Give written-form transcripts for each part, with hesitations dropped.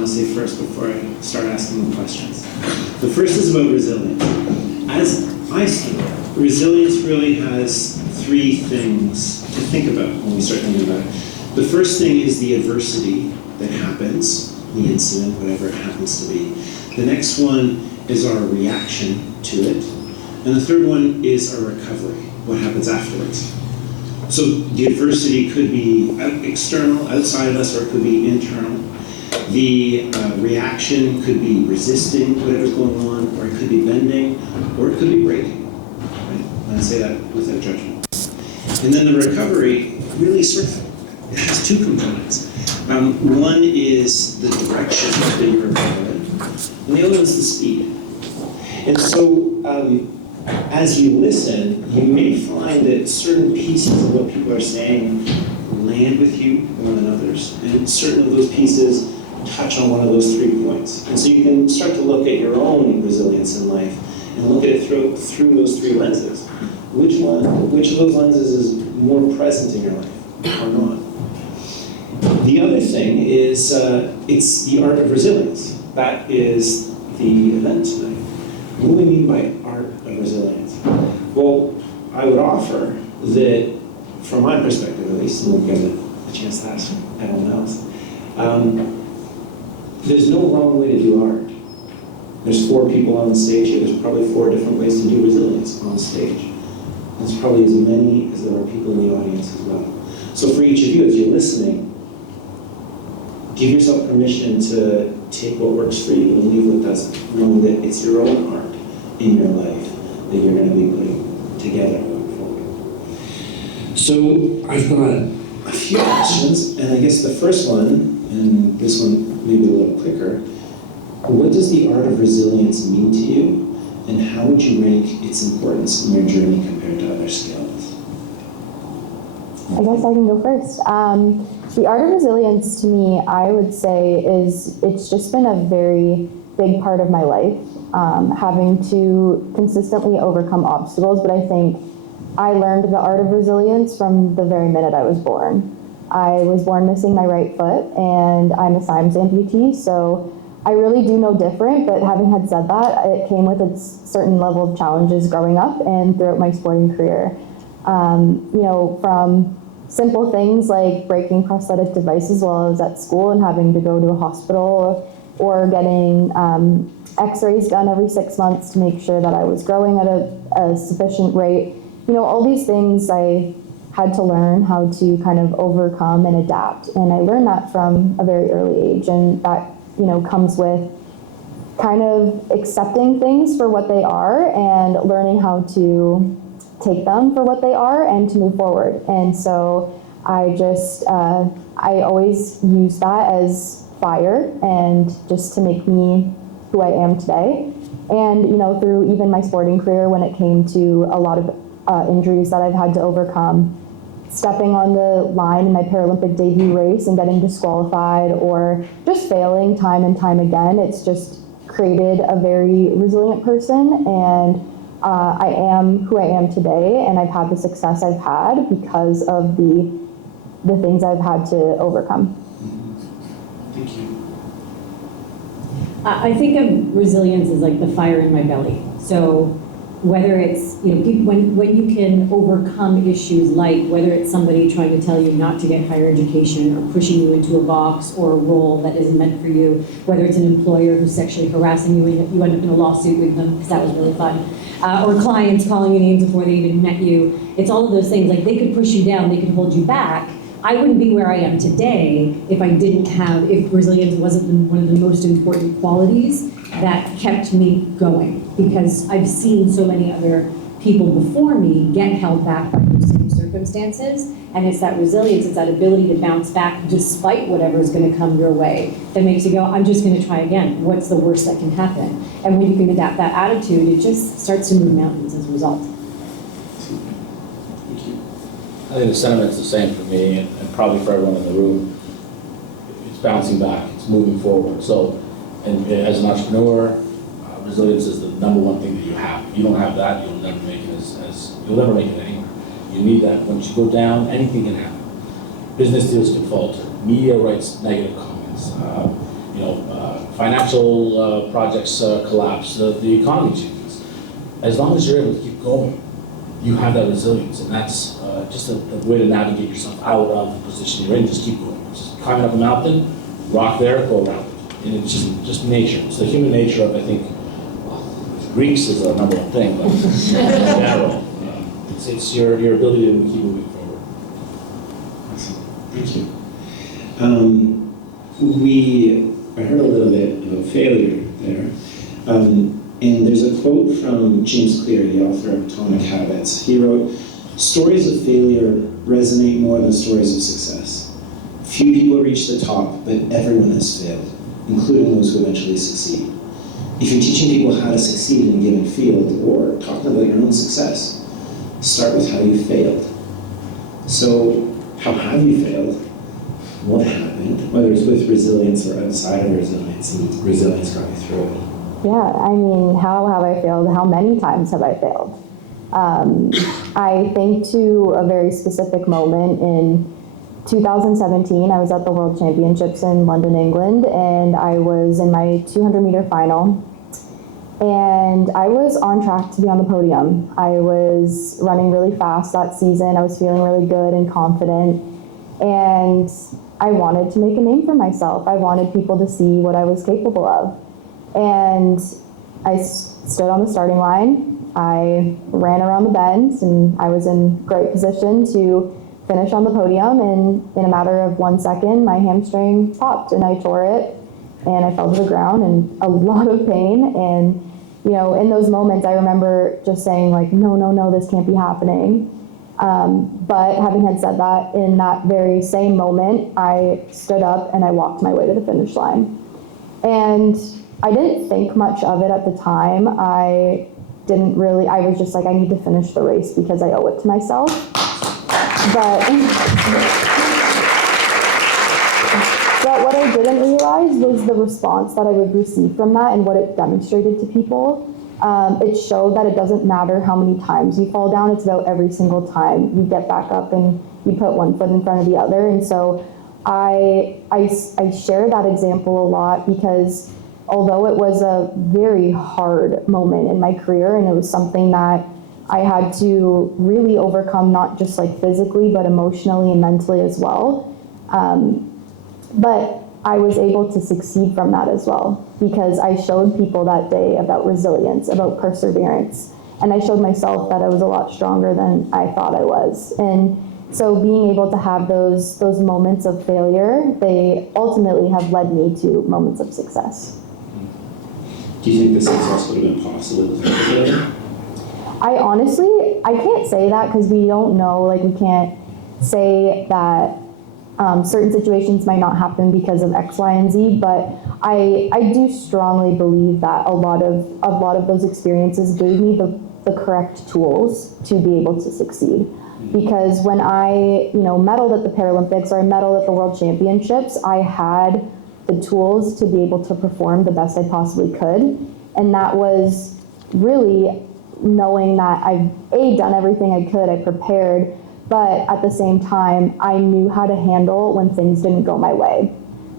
want to say first before I start asking the questions. The first is about resilience. As I see it, resilience really has three things to think about when we start thinking about it. The first thing is the adversity that happens, the incident, whatever it happens to be. The next one is our reaction to it. And the third one is our recovery, what happens afterwards. So the adversity could be external, outside of us, or it could be internal. The reaction could be resisting whatever's going on, or it could be bending, or it could be breaking. Right? And I say that without judgment. And then the recovery really sort of has two components. One is the direction that you recover in, and the other is the speed. And so, as you listen, you may find that certain pieces of what people are saying land with you more than others, and certain of those pieces touch on one of those 3 points. And so you can start to look at your own resilience in life and look at it through those 3 lenses. Which of those lenses is more present in your life or not? The other thing is it's the art of resilience. That is the event tonight. What do we mean by art of resilience? Well, I would offer that, from my perspective at least, and we'll give it a chance to ask everyone else, there's no wrong way to do art. There's 4 people on the stage here. There's probably 4 different ways to do resilience on stage. There's probably as many as there are people in the audience as well. So for each of you, as you're listening, give yourself permission to take what works for you and leave what doesn't, knowing that it's your own art in your life that you're going to be putting together going forward. So I've got a few questions, and I guess the first one, and this one maybe a little quicker, what does the art of resilience mean to you, and how would you rank its importance in your journey compared to other skills? I guess I can go first. The art of resilience to me, I would say, it's just been a very big part of my life, having to consistently overcome obstacles, but I think I learned the art of resilience from the very minute I was born. I was born missing my right foot, and I'm a Symes amputee, so I really do know different, but having had said that, it came with its certain level of challenges growing up and throughout my sporting career. From simple things like breaking prosthetic devices while I was at school and having to go to a hospital, or getting x-rays done every 6 months to make sure that I was growing at a sufficient rate. All these things I had to learn how to kind of overcome and adapt. And I learned that from a very early age, and that comes with kind of accepting things for what they are and learning how to take them for what they are and to move forward. And so I always use that as fire, and just to make me who I am today. And through even my sporting career, when it came to a lot of injuries that I've had to overcome, stepping on the line in my Paralympic debut race and getting disqualified, or just failing time and time again, it's just created a very resilient person. And I am who I am today, and I've had the success I've had because of the things I've had to overcome. Thank you. I think of resilience as like the fire in my belly. So whether it's, when you can overcome issues, like whether it's somebody trying to tell you not to get higher education, or pushing you into a box or a role that isn't meant for you, whether it's an employer who's sexually harassing you and you end up in a lawsuit with them because that was really fun, or clients calling you names before they even met you. It's all of those things. Like, they could push you down, they could hold you back. I wouldn't be where I am today if if resilience wasn't one of the most important qualities that kept me going, because I've seen so many other people before me get held back by those same circumstances, and it's that resilience, it's that ability to bounce back despite whatever is going to come your way that makes you go, I'm just going to try again. What's the worst that can happen? And when you can adapt that attitude, it just starts to move mountains as a result. I think the sentiment's the same for me, and probably for everyone in the room. It's bouncing back, it's moving forward. So, and as an entrepreneur, resilience is the #1 thing that you have. If you don't have that, you'll never make it you'll never make it anywhere. You need that. Once you go down, anything can happen. Business deals can falter. Media writes negative comments. financial projects collapse, the economy changes. As long as you're able to keep going, you have that resilience, and that's just a way to navigate yourself out of the position you're in. Just keep going. Just climbing up a mountain, rock there, go around it. And it's just nature. It's the human nature of, I think, Greeks is a number one thing, but in general, it's your ability to keep moving forward. Awesome. Thank you. I heard a little bit about failure there. And there's a quote from James Clear, the author of Atomic Habits. He wrote, "Stories of failure resonate more than stories of success. Few people reach the top, but everyone has failed, including those who eventually succeed. If you're teaching people how to succeed in a given field or talking about your own success, start with how you failed." So, how have you failed? What happened? Whether it's with resilience or outside of resilience, and resilience got you through it. Yeah, I mean, how have I failed? How many times have I failed? I think to a very specific moment in 2017, I was at the World Championships in London, England, and I was in my 200-meter final. And I was on track to be on the podium. I was running really fast that season. I was feeling really good and confident. And I wanted to make a name for myself. I wanted people to see what I was capable of. And I stood on the starting line. I ran around the bends, and I was in great position to finish on the podium. And in a matter of 1 second, my hamstring popped, and I tore it, and I fell to the ground in a lot of pain. And in those moments, I remember just saying, like, no, this can't be happening. But having had said that, in that very same moment, I stood up and I walked my way to the finish line. And I didn't think much of it at the time. I was just like, I need to finish the race because I owe it to myself. But what I didn't realize was the response that I would receive from that and what it demonstrated to people. It showed that it doesn't matter how many times you fall down, it's about every single time you get back up and you put one foot in front of the other. And so I share that example a lot because although it was a very hard moment in my career and it was something that I had to really overcome, not just like physically, but emotionally and mentally as well. But I was able to succeed from that as well because I showed people that day about resilience, about perseverance, and I showed myself that I was a lot stronger than I thought I was. And so being able to have those moments of failure, they ultimately have led me to moments of success. Do you think the success would have been possible without failure? I can't say that because we don't know, like we can't say that certain situations might not happen because of X, Y, and Z, but I do strongly believe that a lot of those experiences gave me the correct tools to be able to succeed. Because when I medaled at the Paralympics or I medaled at the World Championships, I had the tools to be able to perform the best I possibly could. And that was really knowing that I've done everything I could, I prepared, but at the same time, I knew how to handle when things didn't go my way.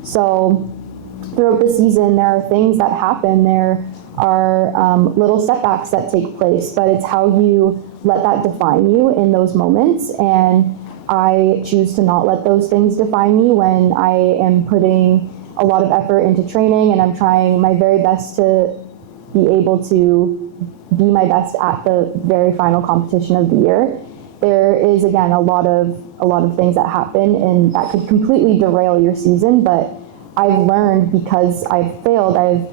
So throughout the season, there are things that happen, there are little setbacks that take place, but it's how you let that define you in those moments. And I choose to not let those things define me when I am putting a lot of effort into training and I'm trying my very best to be able to be my best at the very final competition of the year. There is, again, a lot of things that happen and that could completely derail your season, but I've learned because I've failed, I've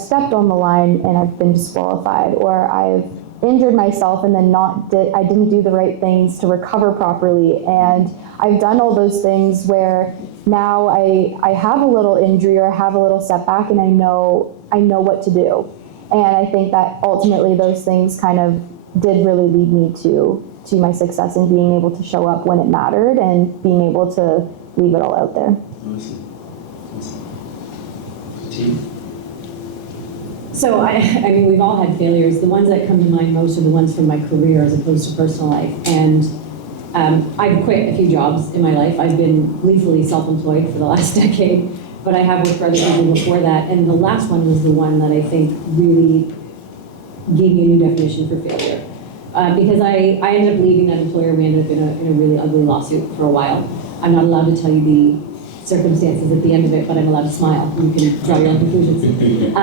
stepped on the line and I've been disqualified, or I've injured myself and then I didn't do the right things to recover properly. And I've done all those things where now I have a little injury or I have a little setback and I know what to do. And I think that ultimately those things kind of did really lead me to my success in being able to show up when it mattered and being able to leave it all out there. Awesome. Team? So I mean, we've all had failures. The ones that come to mind most are the ones from my career as opposed to personal life. And I've quit a few jobs in my life. I've been gleefully self-employed for the last decade. but I have worked for other people before that. And the last one was the one that I think really gave me a new definition for failure. Because I ended up leaving that employer. We ended up in a really ugly lawsuit for a while. I'm not allowed to tell you the circumstances at the end of it, but I'm allowed to smile. You can draw your own conclusions.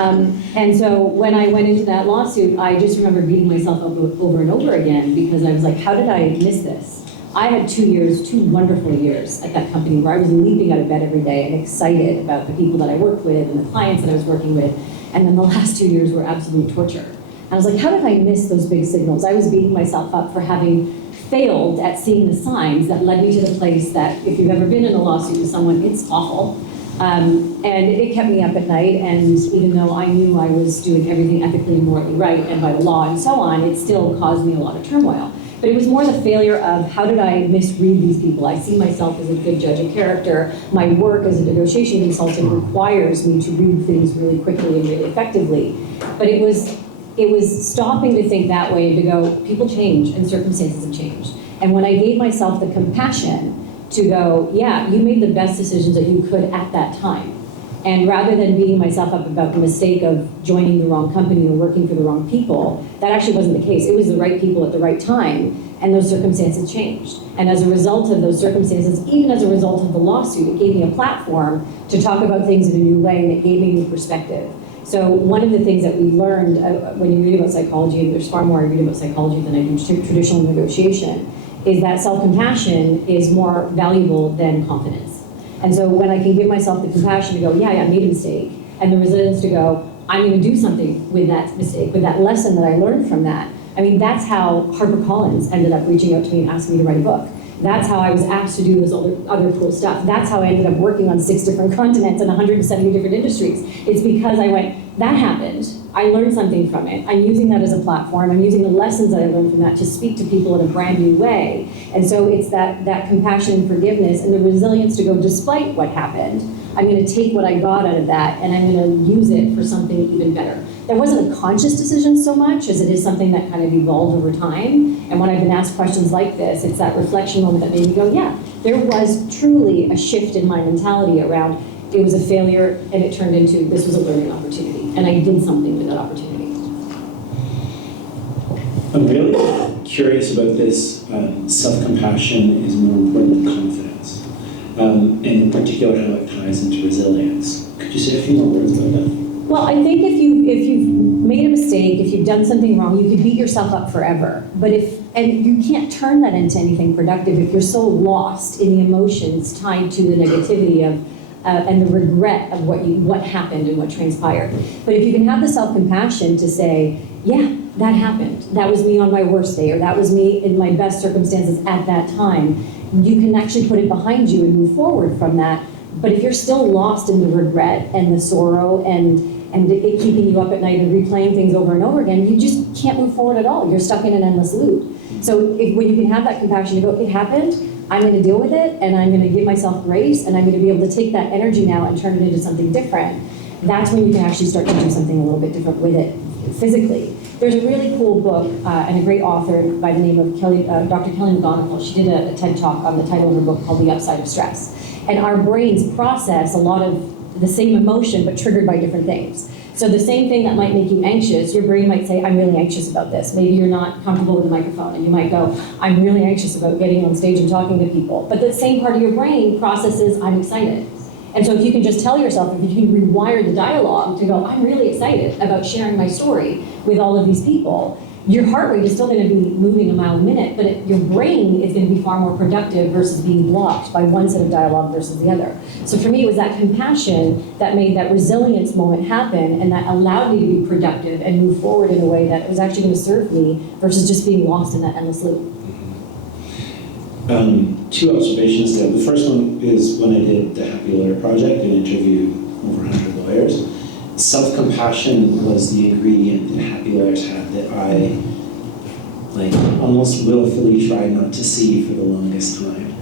And so when I went into that lawsuit, I just remember beating myself up over and over again because I was like, how did I miss this? I had 2 years, 2 wonderful years at that company where I was leaping out of bed every day and excited about the people that I worked with and the clients that I was working with. And then the last 2 years were absolute torture. And I was like, how did I miss those big signals? I was beating myself up for having failed at seeing the signs that led me to the place that, if you've ever been in a lawsuit with someone, it's awful. And it kept me up at night, and even though I knew I was doing everything ethically and morally right and by the law and so on, it still caused me a lot of turmoil. But it was more the failure of how did I misread these people? I see myself as a good judge of character. My work as a negotiation consultant requires me to read things really quickly and really effectively. But it was stopping to think that way and to go, people change and circumstances have changed. And when I gave myself the compassion to go, yeah, you made the best decisions that you could at that time. And rather than beating myself up about the mistake of joining the wrong company or working for the wrong people, that actually wasn't the case. It was the right people at the right time, and those circumstances changed. And as a result of those circumstances, even as a result of the lawsuit, it gave me a platform to talk about things in a new way, and it gave me a new perspective. So one of the things that we learned when you read about psychology, and there's far more I read about psychology than I do traditional negotiation, is that self-compassion is more valuable than confidence. And so when I can give myself the compassion to go, yeah, I made a mistake, and the resilience to go, I'm going to do something with that mistake, with that lesson that I learned from that. I mean, that's how HarperCollins ended up reaching out to me and asked me to write a book. That's how I was asked to do this other cool stuff. That's how I ended up working on 6 different continents and 170 different industries. It's because I went, that happened. I learned something from it. I'm using that as a platform. I'm using the lessons that I learned from that to speak to people in a brand new way. And so it's that compassion and forgiveness and the resilience to go, despite what happened, I'm going to take what I got out of that and I'm going to use it for something even better. There wasn't a conscious decision so much as it is something that kind of evolved over time. And when I've been asked questions like this, it's that reflection moment that made me go, yeah, there was truly a shift in my mentality around it was a failure and it turned into this was a learning opportunity. And I did something with that opportunity. I'm really curious about this. Self-compassion is more important than confidence. And in particular, how it ties into resilience. Could you say a few more words about that? Well, I think if you've made a mistake, if you've done something wrong, you could beat yourself up forever. But and you can't turn that into anything productive if you're so lost in the emotions tied to the negativity of and the regret of what happened and what transpired. But if you can have the self-compassion to say, yeah, that happened. That was me on my worst day, or that was me in my best circumstances at that time. You can actually put it behind you and move forward from that. But if you're still lost in the regret and the sorrow and it keeping you up at night and replaying things over and over again, you just can't move forward at all. You're stuck in an endless loop. So when you can have that compassion to go, it happened, I'm going to deal with it, and I'm going to give myself grace, and I'm going to be able to take that energy now and turn it into something different, that's when you can actually start to do something a little bit different with it physically. There's a really cool book and a great author by the name of Dr. Kelly McGonigal. She did a TED Talk on the title of her book called The Upside of Stress. And our brains process a lot of the same emotion, but triggered by different things. So the same thing that might make you anxious, your brain might say, I'm really anxious about this. Maybe you're not comfortable with the microphone, and you might go, I'm really anxious about getting on stage and talking to people. But the same part of your brain processes, I'm excited. And so if you can just tell yourself, if you can rewire the dialogue to go, I'm really excited about sharing my story with all of these people, your heart rate is still going to be moving a mile a minute, but your brain is going to be far more productive versus being blocked by one set of dialogue versus the other. So for me, it was that compassion that made that resilience moment happen, and that allowed me to be productive and move forward in a way that was actually going to serve me versus just being lost in that endless loop. 2 observations there. The first one is when I did the Happy Lawyer Project and interviewed over 100 lawyers. Self-compassion was the ingredient that Happy Lawyers had that I almost willfully tried not to see for the longest time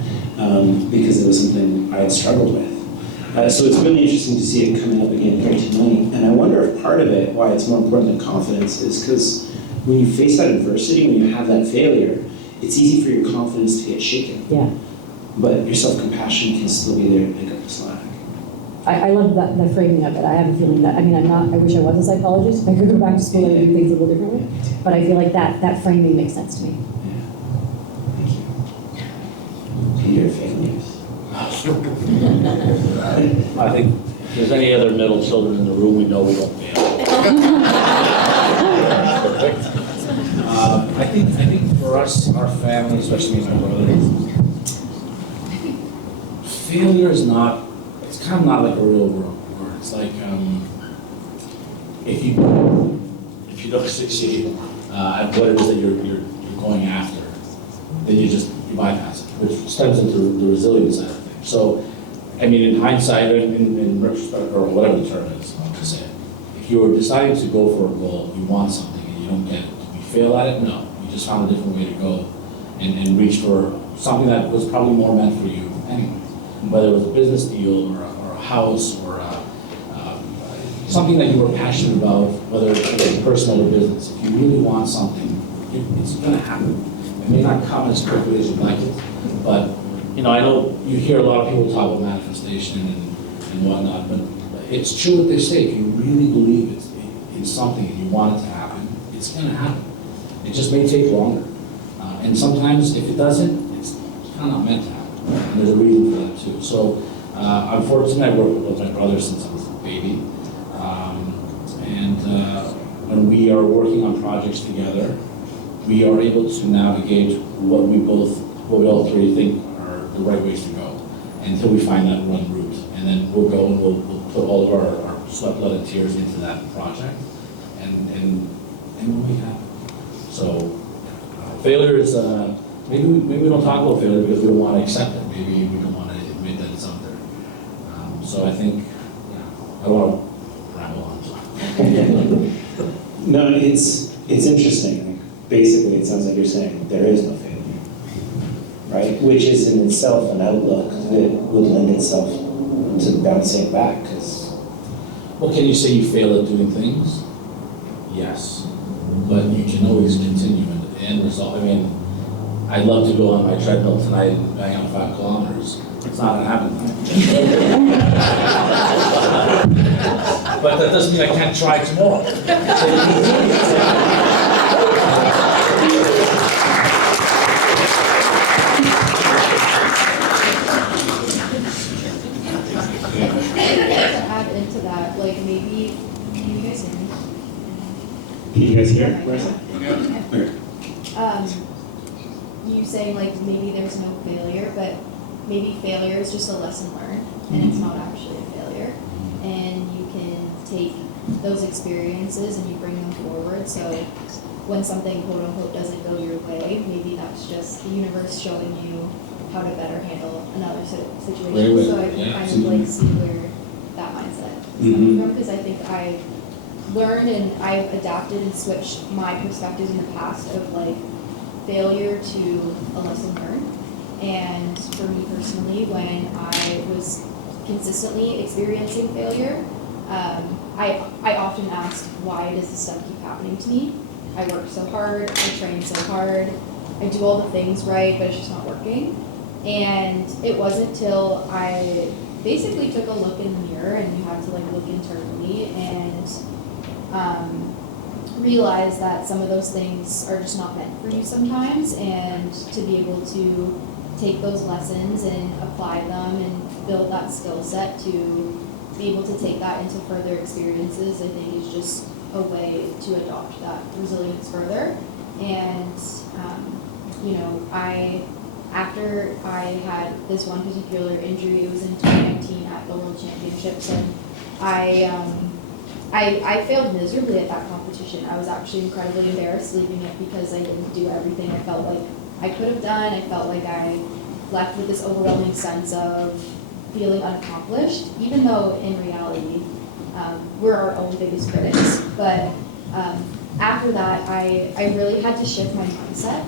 because it was something I had struggled with. So it's really interesting to see it coming up again here tonight. And I wonder if part of it, why it's more important than confidence, is because when you face that adversity, when you have that failure, it's easy for your confidence to get shaken. Yeah. But your self-compassion can still be there to pick up the slack. I love the framing of it. I have a feeling that, I mean, I wish I was a psychologist. If I could go back to school, I would do things a little differently. But I feel like that framing makes sense to me. Thank you. Peter, failures. I think if there's any other middle children in the room, we know we don't fail. I think for us, our family, especially me and my brother, failure is not, it's kind of not like a real word. It's like if you don't succeed at what it is that you're going after, then you bypass it, which stems into the resilience side of things. So, I mean, in hindsight, in retrospect, or whatever the term is, I'll just say it. If you're deciding to go for a goal, you want something and you don't get it, did you fail at it? No. You just found a different way to go and reach for something that was probably more meant for you anyway. Whether it was a business deal or a house or something that you were passionate about, whether it was personal or business. If you really want something, it's going to happen. It may not come as quickly as you'd like it, but I know you hear a lot of people talk about manifestation and whatnot, but it's true what they say. If you really believe in something and you want it to happen, it's going to happen. It just may take longer. And sometimes if it doesn't, it's kind of not meant to happen. And there's a reason for that too. So unfortunately, I worked with my brother since I was a baby. When we are working on projects together, we are able to navigate what we all three think are the right ways to go until we find that one route. And then we'll go and we'll put all of our sweat, blood, and tears into that project and we'll make it happen. So failure is, maybe we don't talk about failure because we don't want to accept it. Maybe we don't want to admit that it's out there. So I think, I don't want to ramble on. So. No, it's interesting. Like, basically, it sounds like you're saying there is no failure, right? Which is in itself an outlook that would lend itself to bouncing back. Well, can you say you fail at doing things? Yes, but you can always continue, and the end result. I mean, I'd love to go on my treadmill tonight and bang out 5 kilometers. It's not going to happen. But that doesn't mean I can't try tomorrow. To add into that, like maybe, can you guys hear me? Can you guys hear? Where is it? Okay. You saying like maybe there's no failure, but maybe failure is just a lesson learned and it's not actually a failure. And you can take those experiences and you bring them forward. So when something quote unquote doesn't go your way, maybe that's just the universe showing you how to better handle another situation. Right. So I can kind of like see where that mindset is coming from, because I think I learned and I've adapted and switched my perspectives in the past of like failure to a lesson learned. And for me personally, when I was consistently experiencing failure, I often asked, why does this stuff keep happening to me? I work so hard, I train so hard, I do all the things right, but it's just not working. And it wasn't till I basically took a look in the mirror, and you have to like look internally and realize that some of those things are just not meant for you sometimes, and to be able to take those lessons and apply them and build that skill set to be able to take that into further experiences, I think is just a way to adopt that resilience further. And after I had this one particular injury, it was in 2019 at the World Championships, and I failed miserably at that competition. I was actually incredibly embarrassed leaving it because I didn't do everything I felt like I could have done. I felt like I left with this overwhelming sense of feeling unaccomplished, even though in reality, we're our own biggest critics. But after that, I really had to shift my mindset.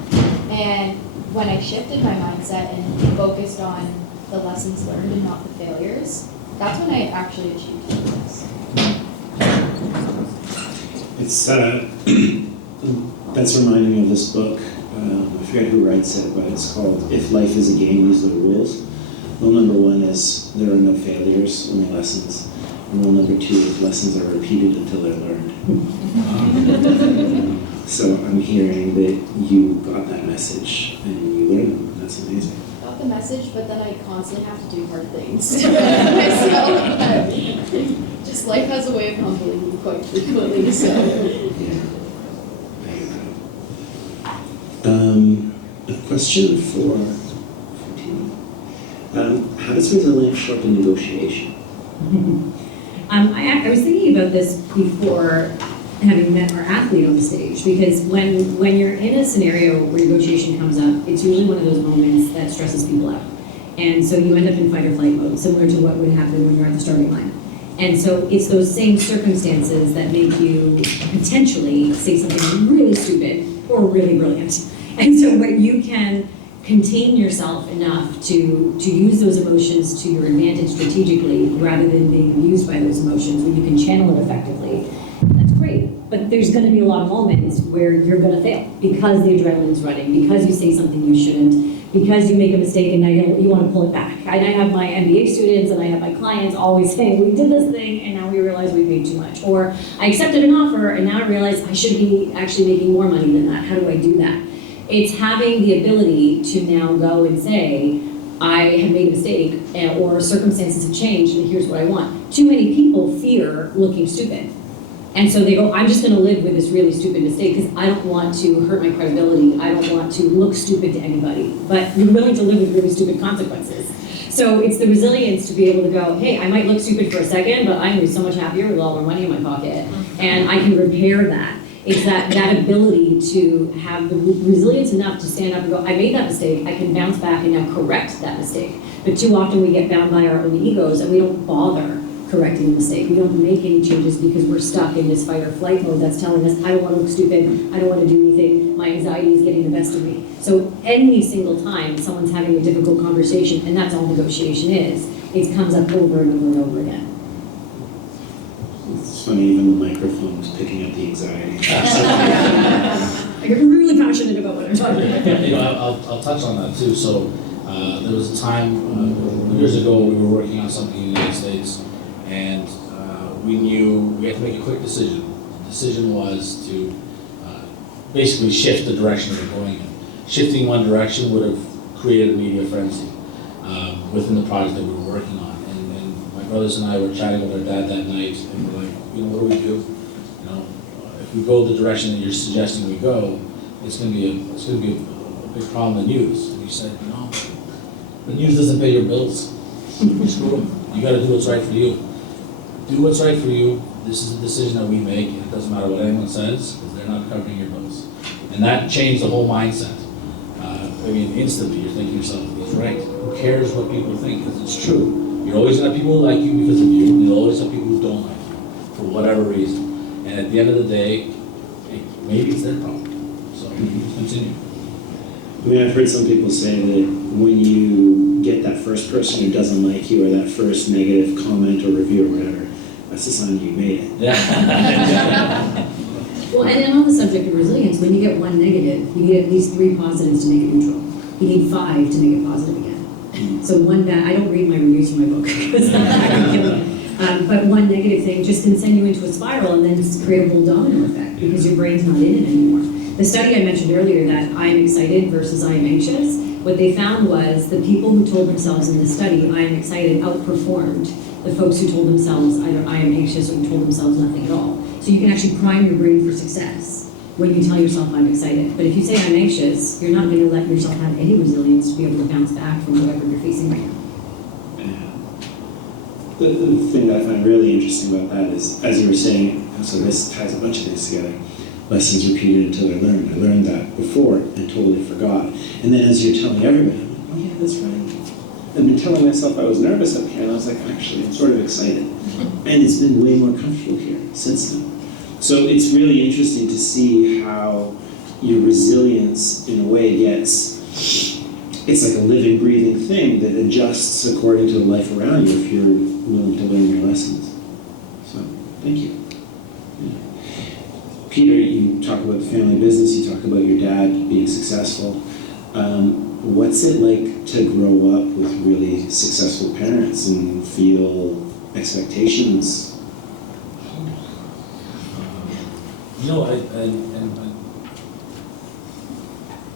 And when I shifted my mindset and focused on the lessons learned and not the failures, that's when I actually achieved success. It's that's reminding me of this book. I forget who writes it, but it's called "If Life Is a Game, These Are the Rules." Rule number 1 is there are no failures, only lessons. And rule number 2 is lessons are repeated until they're learned. So I'm hearing that you got that message and you learned them. That's amazing. Got the message, but then I constantly have to do hard things to myself. Just life has a way of humbling me quite frequently, so. Yeah. A question for Tina. How does resilience show up in negotiation? I was thinking about this before having met our athlete on the stage, because when you're in a scenario where negotiation comes up, it's usually one of those moments that stresses people out. And so you end up in fight or flight mode, similar to what would happen when you're at the starting line. And so it's those same circumstances that make you potentially say something really stupid or really brilliant. And so when you can contain yourself enough to use those emotions to your advantage strategically rather than being abused by those emotions, when you can channel it effectively, that's great. But there's going to be a lot of moments where you're going to fail because the adrenaline's running, because you say something you shouldn't, because you make a mistake and now you want to pull it back. And I have my MBA students and I have my clients always saying, we did this thing and now we realize we paid too much. Or I accepted an offer and now I realize I should be actually making more money than that. How do I do that? It's having the ability to now go and say, I have made a mistake or circumstances have changed and here's what I want. Too many people fear looking stupid. And so they go, I'm just going to live with this really stupid mistake because I don't want to hurt my credibility. I don't want to look stupid to anybody. But you're willing to live with really stupid consequences. So it's the resilience to be able to go, hey, I might look stupid for a second, but I'm going to be so much happier with all the money in my pocket. And I can repair that. It's that ability to have the resilience enough to stand up and go, I made that mistake. I can bounce back and now correct that mistake. But too often we get bound by our own egos and we don't bother correcting the mistake. We don't make any changes because we're stuck in this fight or flight mode that's telling us, I don't want to look stupid, I don't want to do anything, my anxiety is getting the best of me. So any single time someone's having a difficult conversation, and that's all negotiation is, it comes up over and over and over again. It's funny, even the microphone was picking up the anxiety. I get really passionate about what I'm talking about. You know, I'll touch on that too. So there was a time years ago we were working on something in the United States, and we knew we had to make a quick decision. The decision was to basically shift the direction we were going in. Shifting one direction would have created a media frenzy within the project that we were working on. And my brothers and I were chatting with our dad that night, and we're like, you know, what do we do? You know, if we go the direction that you're suggesting we go, it's going to be a big problem in the news. And he said, no, the news doesn't pay your bills. Screw them. You got to do what's right for you. Do what's right for you. This is a decision that we make, and it doesn't matter what anyone says, because they're not covering your bills. And that changed the whole mindset. I mean, instantly, you're thinking to yourself, he's right. Who cares what people think? Because it's true. You're always going to have people who like you because of you, and you'll always have people who don't like you, for whatever reason. And at the end of the day, maybe it's their problem. So, continue. I mean, I've heard some people say that when you get that first person who doesn't like you, or that first negative comment or review or whatever, that's a sign you made it. Yeah. Well, and then on the subject of resilience, when you get one negative, you need at least 3 positives to make it neutral. You need 5 to make it positive again. So one bad, I don't read my reviews from my book because that can kill me. But one negative thing just can send you into a spiral and then just create a whole domino effect because your brain's not in it anymore. The study I mentioned earlier, that I am excited versus I am anxious, what they found was the people who told themselves in the study, I am excited, outperformed the folks who told themselves either I am anxious or who told themselves nothing at all. So you can actually prime your brain for success when you tell yourself I'm excited. But if you say I'm anxious, you're not going to let yourself have any resilience to be able to bounce back from whatever you're facing right now. The thing that I find really interesting about that is, as you were saying, so this ties a bunch of things together. Lessons repeated until they're learned. I learned that before and totally forgot. And then as you're telling everybody, I'm like, oh yeah, that's right. I've been telling myself I was nervous up here, and I was like, actually, I'm sort of excited. And it's been way more comfortable here since then. So it's really interesting to see how your resilience, in a way, it's like a living, breathing thing that adjusts according to the life around you if you're willing to learn your lessons. So, thank you. Yeah. Peter, you talk about the family business, you talk about your dad being successful. What's it like to grow up with really successful parents and feel expectations? You know,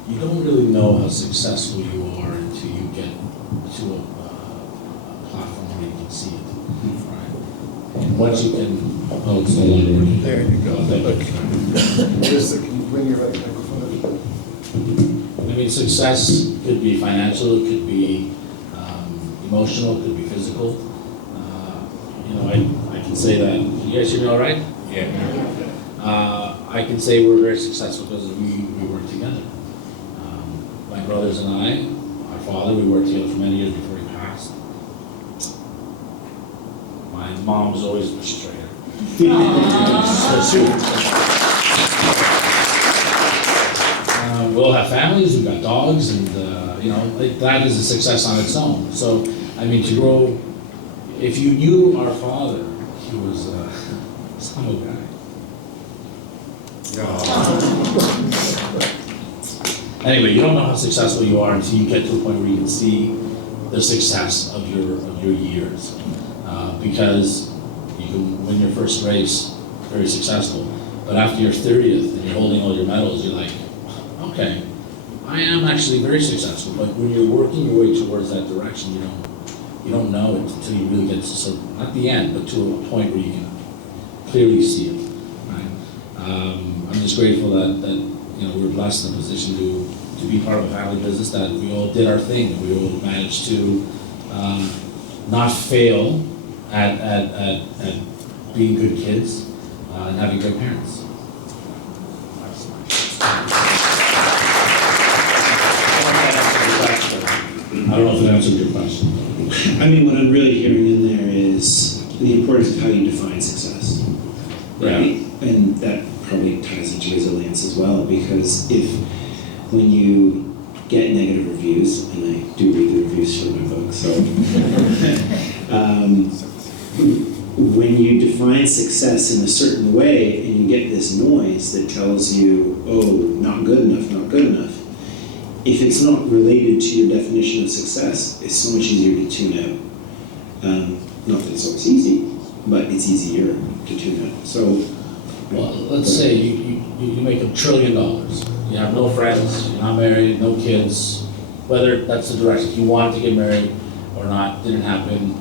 you don't really know how successful you are until you get to a platform where you can see it, right? And once you can, oh, it's no longer working. There you go. Thank you. Melissa, can you bring your microphone up? I mean, success could be financial, it could be emotional, it could be physical. You know, I can say that. You guys hear me all right? Yeah. I can say we're very successful because we work together. My brothers and I, our father, we worked together for many years before he passed. My mom was always a straighter. We all have families, we've got dogs, and you know, like, that is a success on its own. So, I mean, to grow, if you knew our father, he was a summer guy. Anyway, you don't know how successful you are until you get to a point where you can see the success of your years, because you can win your first race, very successful, but after your 30th and you're holding all your medals, you're like, okay, I am actually very successful. But when you're working your way towards that direction, you don't know it until you really get to sort of, not the end, but to a point where you can clearly see it. Right? I'm just grateful that you know, we're blessed in a position to be part of a family business, that we all did our thing, and we all managed to not fail at being good kids and having good parents. I don't know if it answered your question. I mean, what I'm really hearing in there is the importance of how you define success, right? And that probably ties into resilience as well, because when you get negative reviews, and I do read the reviews for my book, so when you define success in a certain way and you get this noise that tells you, oh, not good enough, not good enough, if it's not related to your definition of success, it's so much easier to tune out. Not that it's always easy, but it's easier to tune out. So, well, let's say you make $1 trillion. You have no friends, you're not married, no kids, whether that's the direction. You wanted to get married or not, didn't happen,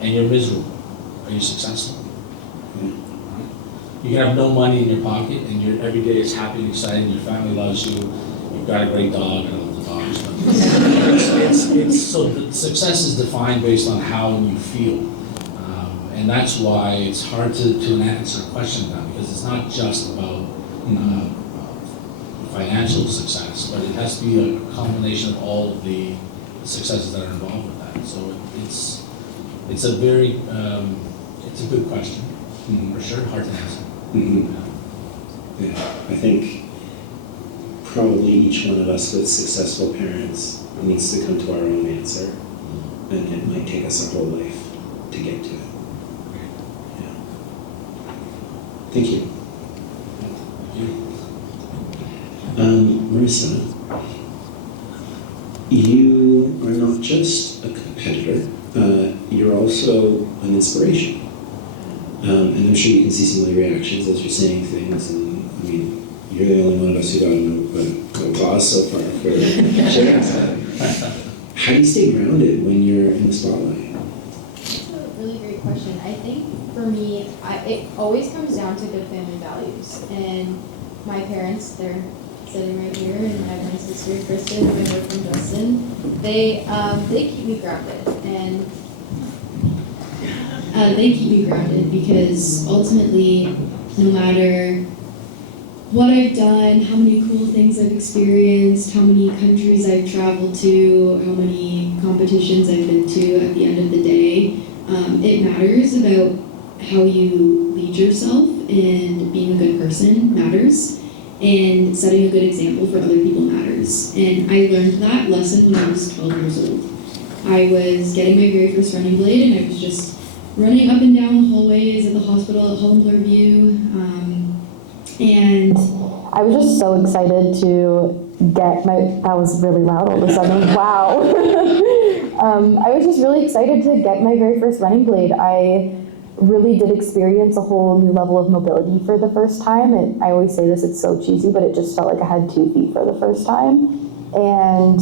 and you're miserable. Are you successful? yeah. You can have no money in your pocket, and every day is happy and exciting, your family loves you, you've got a great dog, and I love the dogs. But so the success is defined based on how you feel. And that's why it's hard to answer a question now, because it's not just about financial success, but it has to be a combination of all of the successes that are involved with that. So it's a very it's a good question, for sure, hard to answer. Yeah, I think probably each one of us with successful parents needs to come to our own answer, and it might take us our whole life to get to it. Yeah. Thank you. Marissa, you are not just a competitor, you're also an inspiration. And I'm sure you can see some of the reactions as you're saying things, and I mean, you're the only one of us who got no applause so far for sharing that. How do you stay grounded when you're in the spotlight? That's a really great question. I think for me, it always comes down to good family values. And my parents, they're sitting right here, and I have my sister Kristen and my boyfriend Justin. They keep me grounded, and they keep me grounded because ultimately, no matter what I've done, how many cool things I've experienced, how many countries I've traveled to, how many competitions I've been to, at the end of the day, it matters about how you lead yourself, and being a good person matters, and setting a good example for other people matters. And I learned that lesson when I was 12 years old. I was getting my very first running blade, and I was just running up and down the hallways at the hospital at Holmblur View, and I was just so excited to that was really loud all of a sudden, wow. I was just really excited to get my very first running blade. I really did experience a whole new level of mobility for the first time. And I always say this, it's so cheesy, but it just felt like I had 2 feet for the first time. And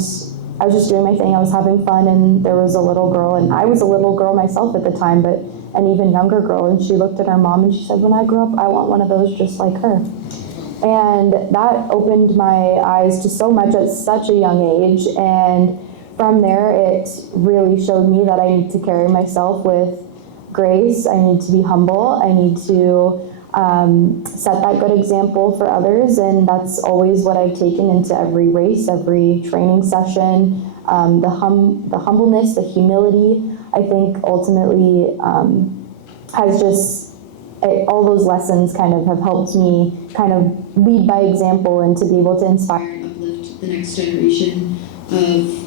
I was just doing my thing, I was having fun, and there was a little girl, and I was a little girl myself at the time, but an even younger girl, and she looked at her mom and she said, when I grow up, I want one of those just like her. And that opened my eyes to so much at such a young age, and from there it really showed me that I need to carry myself with grace, I need to be humble, I need to set that good example for others, and that's always what I've taken into every race, every training session, the humbleness, the humility, I think ultimately has just, all those lessons kind of have helped me kind of lead by example and to be able to inspire and uplift the next generation of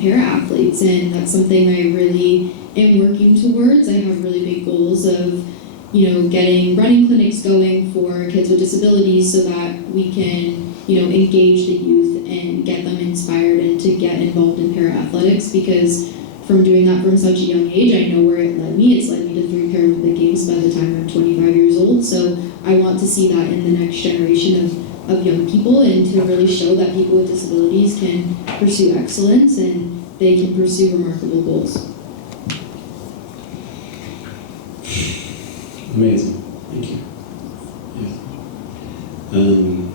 para-athletes, and that's something I really am working towards. I have really big goals of, getting running clinics going for kids with disabilities so that we can, engage the youth and get them inspired and to get involved in para-athletics, because from doing that from such a young age, I know where it led me. It's led me to 3 Paralympic Games by the time I'm 25 years old. So I want to see that in the next generation of young people, and to really show that people with disabilities can pursue excellence and they can pursue remarkable goals. Amazing, thank you. Yeah.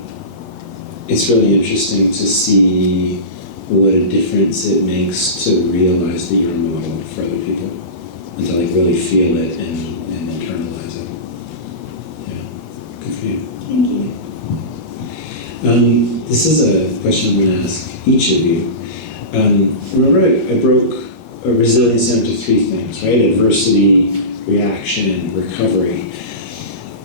It's really interesting to see what a difference it makes to realize that you're a model for other people, and to like really feel it and internalize it. Yeah, good for you. Thank you. This is a question I'm going to ask each of you. Remember, I broke resilience down to 3 things, right? Adversity, reaction, recovery.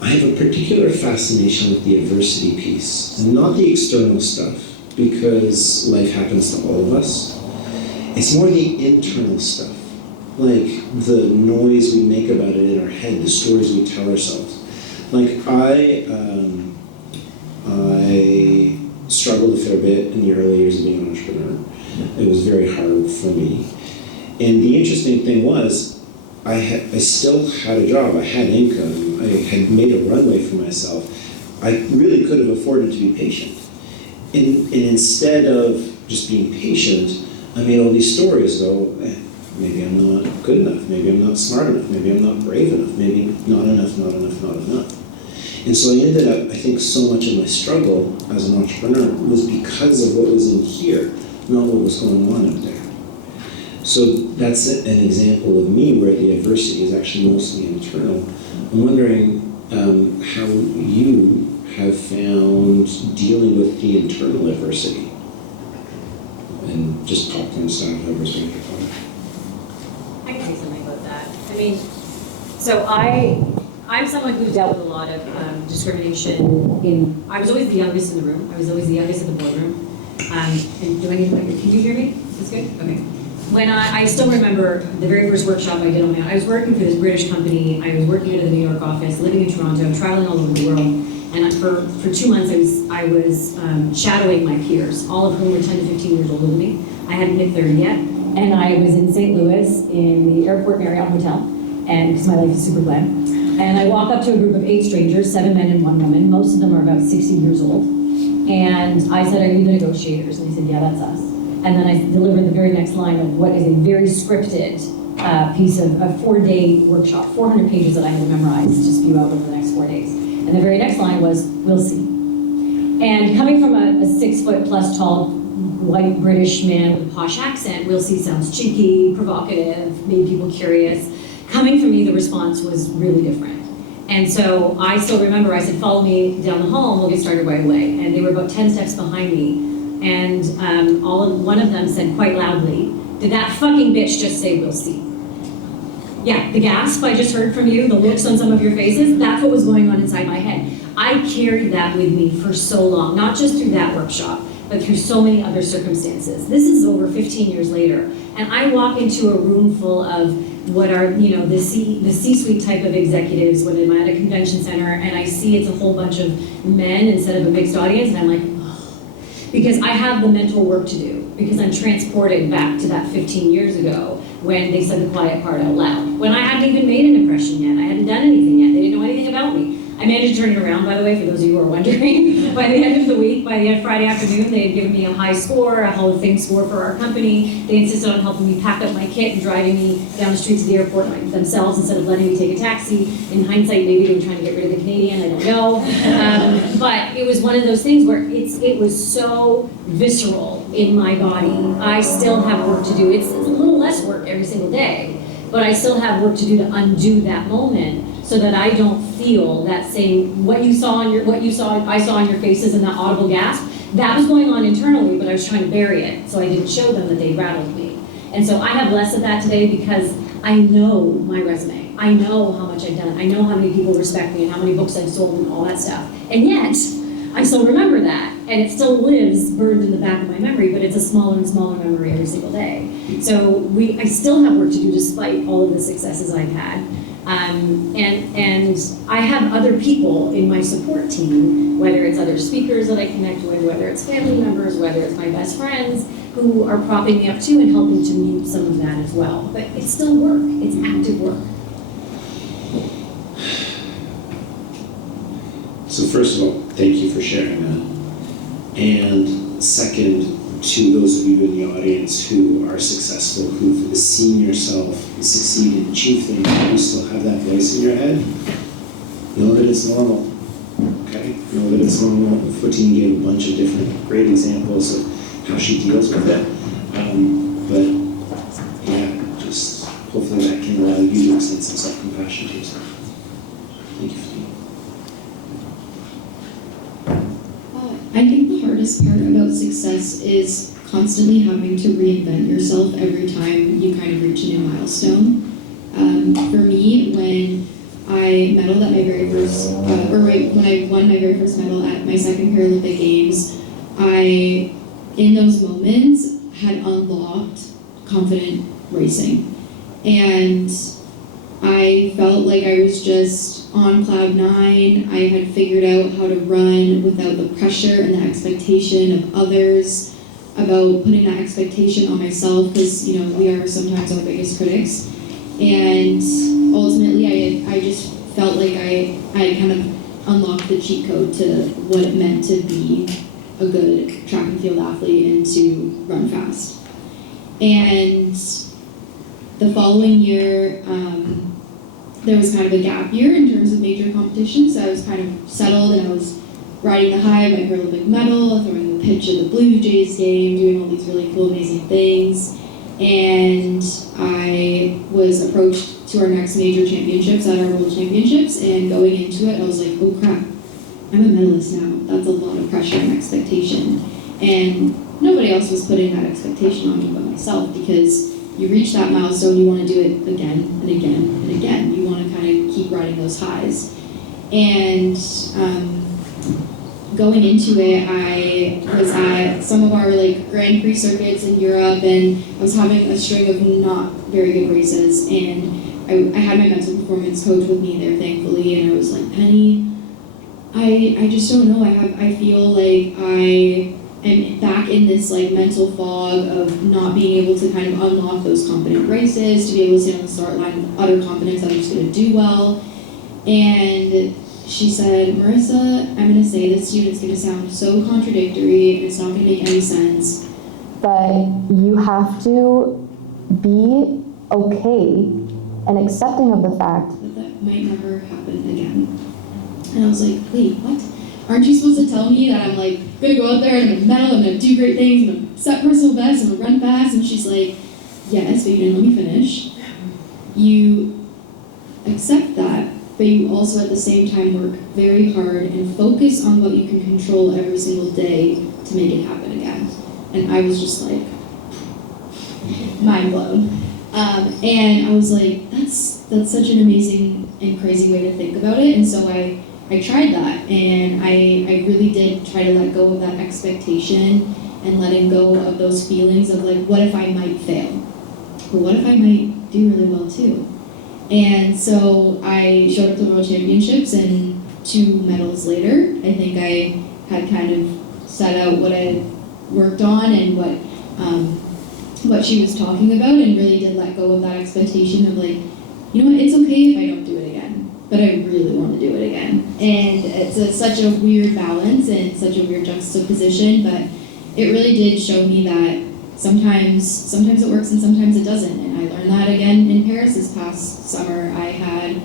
I have a particular fascination with the adversity piece, and not the external stuff, because life happens to all of us. It's more the internal stuff, like the noise we make about it in our head, the stories we tell ourselves. Like I struggled a fair bit in the early years of being an entrepreneur. It was very hard for me. And the interesting thing was, I still had a job, I had income, I had made a runway for myself. I really could have afforded to be patient. And instead of just being patient, I made all these stories though, maybe I'm not good enough, maybe I'm not smart enough, maybe I'm not brave enough, maybe not enough, not enough, not enough. And so I ended up, I think so much of my struggle as an entrepreneur was because of what was in here, not what was going on up there. So that's an example of me where the adversity is actually mostly internal. I'm wondering how you have found dealing with the internal adversity, and just popcorn style, whoever's ready to call it. I can say something about that. I mean, so I'm someone who dealt with a lot of discrimination I was always the youngest in the room. I was always the youngest in the boardroom. And can you hear me? Is this good? Okay. When I still remember the very first workshop I did on my own. I was working for this British company. I was working out of the New York office, living in Toronto, traveling all over the world. And for 2 months, I was shadowing my peers, all of whom were 10 to 15 years older than me. I hadn't hit 30 yet. And I was in St. Louis in the Airport Marriott Hotel, and because my life is super glam. And I walk up to a group of 8 strangers, 7 men and 1 woman. Most of them are about 60 years old. And I said, "Are you the negotiators?" And they said, "Yeah, that's us." And then I delivered the very next line of what is a very scripted piece of a 4-day workshop, 400 pages that I had memorized to spew out over the next 4 days. And the very next line was, "We'll see." And coming from a 6-foot-plus tall white British man with a posh accent, "We'll see" sounds cheeky, provocative, made people curious. Coming from me, the response was really different. And so I still remember, I said, "Follow me down the hall and we'll get started right away." And they were about 10 steps behind me. And one of them said quite loudly, "Did that fucking bitch just say 'we'll see'?" Yeah, the gasp I just heard from you, the looks on some of your faces, that's what was going on inside my head. I carried that with me for so long, not just through that workshop, but through so many other circumstances. This is over 15 years later. And I walk into a room full of what are, the C-suite type of executives when I'm at a convention center, and I see it's a whole bunch of men instead of a mixed audience, and I'm like, oh. because I have the mental work to do, because I'm transported back to that 15 years ago when they said the quiet part out loud. When I hadn't even made an impression yet, I hadn't done anything yet, they didn't know anything about me. I managed to turn it around, by the way, for those of you who are wondering. By the end of the week, by the end of Friday afternoon, they had given me a high score, a Hall of Fame score for our company. They insisted on helping me pack up my kit and driving me down the streets of the airport themselves instead of letting me take a taxi. In hindsight, maybe they were trying to get rid of the Canadian, I don't know. But it was one of those things where it was so visceral in my body. I still have work to do. It's a little less work every single day, but I still have work to do to undo that moment, so that I don't feel that same, I saw on your faces and that audible gasp, that was going on internally, but I was trying to bury it, so I didn't show them that they rattled me. And so I have less of that today because I know my resume. I know how much I've done. I know how many people respect me and how many books I've sold and all that stuff. And yet, I still remember that, and it still lives burned in the back of my memory, but it's a smaller and smaller memory every single day. So I still have work to do despite all of the successes I've had. And I have other people in my support team, whether it's other speakers that I connect with, whether it's family members, whether it's my best friends, who are propping me up too and helping to mute some of that as well. But it's still work, it's active work. So first of all, thank you for sharing that. And second, to those of you in the audience who are successful, who've seen yourself succeed and achieve things, but you still have that voice in your head, know that it's normal, okay? Know that it's normal. Footine gave a bunch of different great examples of how she deals with it. But yeah, just hopefully that can allow you to extend some self-compassion to yourself. Thank you, Footine. I think the hardest part about success is constantly having to reinvent yourself every time you kind of reach a new milestone. For me, when I medaled at my very first, when I won my very first medal at my second Paralympic Games, I, in those moments, had unlocked confident racing. And I felt like I was just on cloud nine. I had figured out how to run without the pressure and the expectation of others, about putting that expectation on myself, because we are sometimes our biggest critics. And ultimately, I just felt like I kind of unlocked the cheat code to what it meant to be a good track and field athlete and to run fast. And the following year, there was kind of a gap year in terms of major competitions. So I was kind of settled and I was riding the high of my Paralympic medal, throwing the pitch at the Blue Jays game, doing all these really cool, amazing things. And I was approached to our next major championships at our World Championships, and going into it, I was like, oh crap, I'm a medalist now. That's a lot of pressure and expectation. And nobody else was putting that expectation on me but myself, because you reach that milestone, you want to do it again and again and again. You want to kind of keep riding those highs. And going into it, I was at some of our Grand Prix circuits in Europe, and I was having a string of not very good races. And I had my mental performance coach with me there, thankfully, and I was like, Penny, I just don't know. I feel like I am back in this mental fog of not being able to kind of unlock those confident races, to be able to sit on the start line with utter confidence that I'm just going to do well. And she said, Marissa, I'm going to say this to you, and it's going to sound so contradictory, and it's not going to make any sense. But you have to be okay and accepting of the fact that might never happen again. And I was like, wait, what? Aren't you supposed to tell me that I'm gonna go out there and I'm gonna medal, I'm gonna do great things, I'm gonna set personal bests, I'm gonna run fast? And she's like, yes, but you didn't let me finish. You accept that, but you also at the same time work very hard and focus on what you can control every single day to make it happen again. And I was just like, mind blown. And I was like, that's such an amazing and crazy way to think about it. And so I tried that, and I really did try to let go of that expectation and letting go of those feelings of what if I might fail? Or what if I might do really well too? And so I showed up to the World Championships, and 2 medals later, I think I had kind of set out what I worked on and what she was talking about, and really did let go of that expectation of like, you know what, it's okay if I don't do it again, but I really want to do it again. And it's such a weird balance and such a weird juxtaposition, but it really did show me that sometimes it works and sometimes it doesn't. And I learned that again in Paris this past summer. I had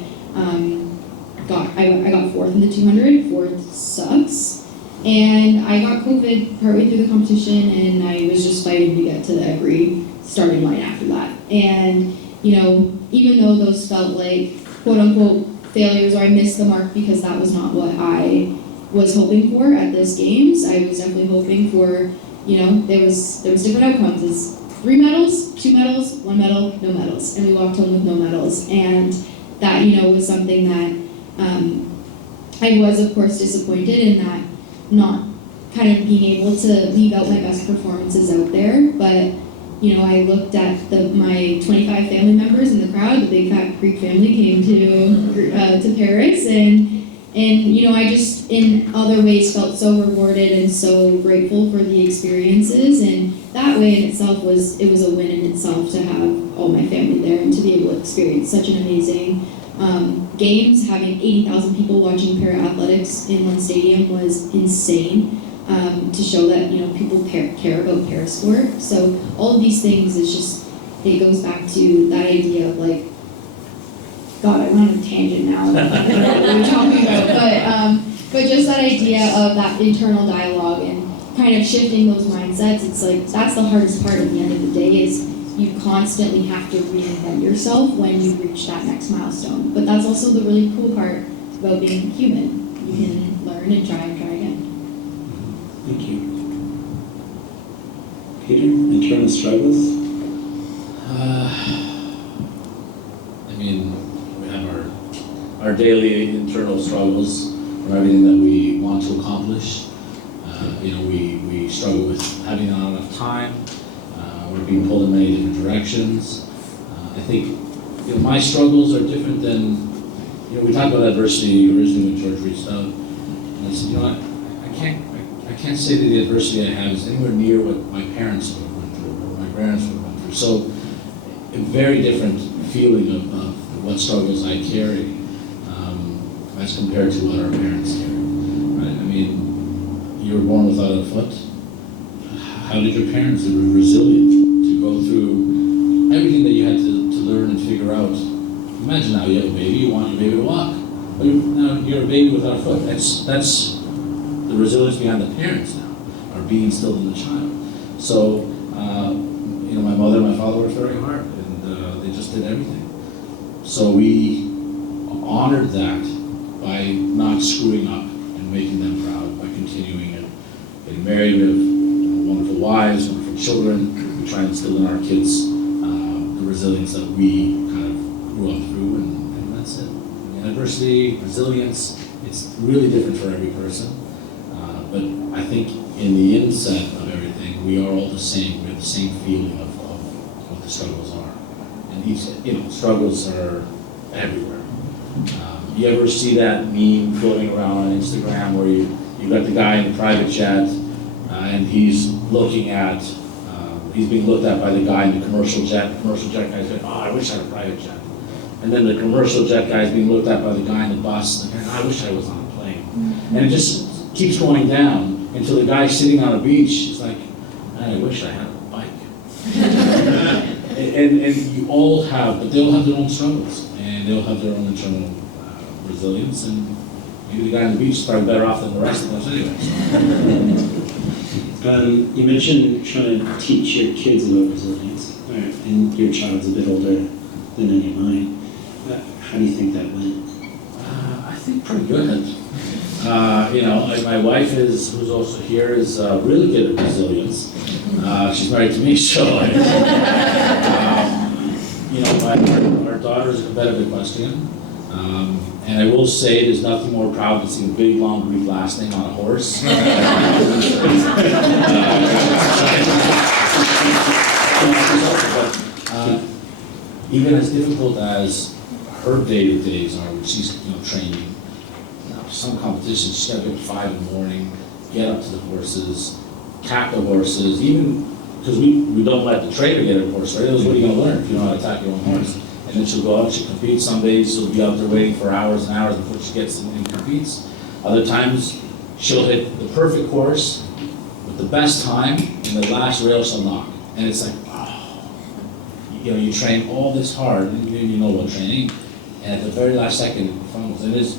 I got fourth in the 200. Fourth sucks. And I got COVID partway through the competition, and I was just fighting to get to every starting line after that. And, you know, even though those felt like quote unquote failures, or I missed the mark because that was not what I was hoping for at this games, I was definitely hoping for, you know, there was different outcomes. It's 3 medals, 2 medals, 1 medal, no medals. And we walked home with no medals. And that, you know, was something that I was, of course, disappointed in, that not kind of being able to leave out my best performances out there. But, you know, I looked at my 25 family members in the crowd. The Big Fat Greek family came to Paris, and you know, I just in other ways felt so rewarded and so grateful for the experiences, and that way in itself was a win in itself to have all my family there and to be able to experience such an amazing games. Having 80,000 people watching para-athletics in one stadium was insane, to show that, you know, people care about parasport. So all of these things is just, it goes back to that idea of like, God, I went on a tangent now. I don't know what we were talking about, but just that idea of that internal dialogue and kind of shifting those mindsets. It's like, that's the hardest part at the end of the day, is you constantly have to reinvent yourself when you reach that next milestone. But that's also the really cool part about being human. You can learn and try again. Thank you. Peter, internal struggles? I mean, we have our daily internal struggles from everything that we want to accomplish. You know, we struggle with having not enough time. We're being pulled in many different directions. I think, you know, my struggles are different than, you know, we talked about adversity originally when George reached out. And I said, you know what, I can't say that the adversity I have is anywhere near what my parents would have went through, or my parents would have went through. So a very different feeling of what struggles I carry as compared to what our parents carry. Right? I mean, you were born without a foot. How did your parents, they were resilient to go through everything that you had to learn and figure out? Imagine now you have a baby, you want your baby to walk. But now you're a baby without a foot. That's the resilience behind the parents now, are being instilled in the child. So, you know, my mother and my father worked very hard, and they just did everything. So we honored that by not screwing up and making them proud, by continuing it. Getting married, we have wonderful wives, wonderful children. We try and instill in our kids the resilience that we kind of grew up through, and that's it. I mean, adversity, resilience, it's really different for every person. But I think in the inset of everything, we are all the same. We have the same feeling of what the struggles are. And each, you know, struggles are everywhere. You ever see that meme floating around on Instagram where you got the guy in the private jet, and he's looking at, he's being looked at by the guy in the commercial jet. The commercial jet guy's like, oh, I wish I had a private jet. And then the commercial jet guy's being looked at by the guy in the bus, like, I wish I was on a plane. And it just keeps going down until the guy sitting on a beach is like, I wish I had a bike. and you all have, but they all have their own struggles, and they all have their own internal resilience, and maybe the guy on the beach is probably better off than the rest of us anyway. You mentioned trying to teach your kids about resilience, and your child's a bit older than any of mine. How do you think that went? I think pretty good. You know, like my wife who's also here, is really good at resilience. She's married to me, so you know, our daughter is a competitive equestrian. And I will say there's nothing more proud than seeing a big, long Greek last name on a horse. But even as difficult as her day-to-days are, when she's, you know, training, you know, some competitions, she's got to get up at 5 in the morning, get up to the horses, attack the horses, even, because we don't let the trainer get a horse, right? What are you gonna learn if you don't know how to attack your own horse? And then she'll go out, she'll compete. Some days she'll be out there waiting for hours and hours before she gets in and competes. Other times, she'll hit the perfect course with the best time, and the last rail she'll knock. And it's like, oh, you know, you train all this hard, and you know about training, and at the very last second, it fumbles, and it's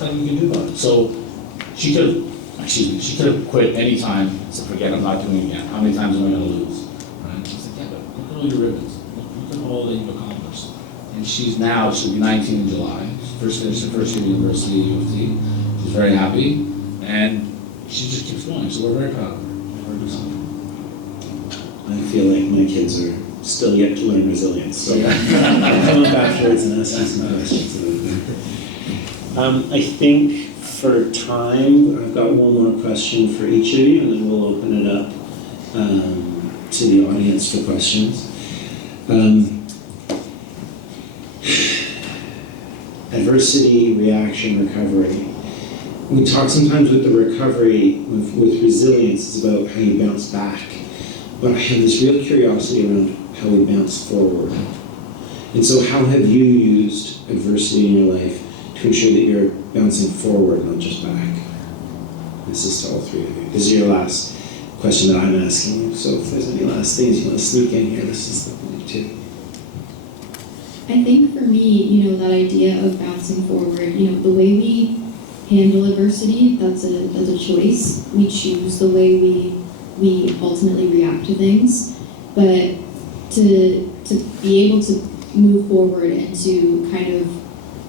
nothing you can do about it. So she could have quit any time and said, forget, I'm not doing it again. How many times am I gonna lose? Right? She's like, yeah, but look at all your ribbons. Look at all that you've accomplished. And she'll be 19 in July. She first finished her first year at University of U of T. She's very happy, and she just keeps going. So we're very proud of her. I feel like my kids are still yet to learn resilience, so I'll come up afterwards and ask you some questions about that. I think for time, I've got one more question for each of you, and then we'll open it up to the audience for questions. Adversity, reaction, recovery. We talk sometimes with the recovery, with resilience, it's about how you bounce back. But I have this real curiosity around how we bounce forward. And so how have you used adversity in your life to ensure that you're bouncing forward, not just back? This is to all three of you. This is your last question that I'm asking you. So if there's any last things you want to sneak in here, this is the point too. I think for me, that idea of bouncing forward, the way we handle adversity, that's a choice. We choose the way we ultimately react to things. But to be able to move forward and to kind of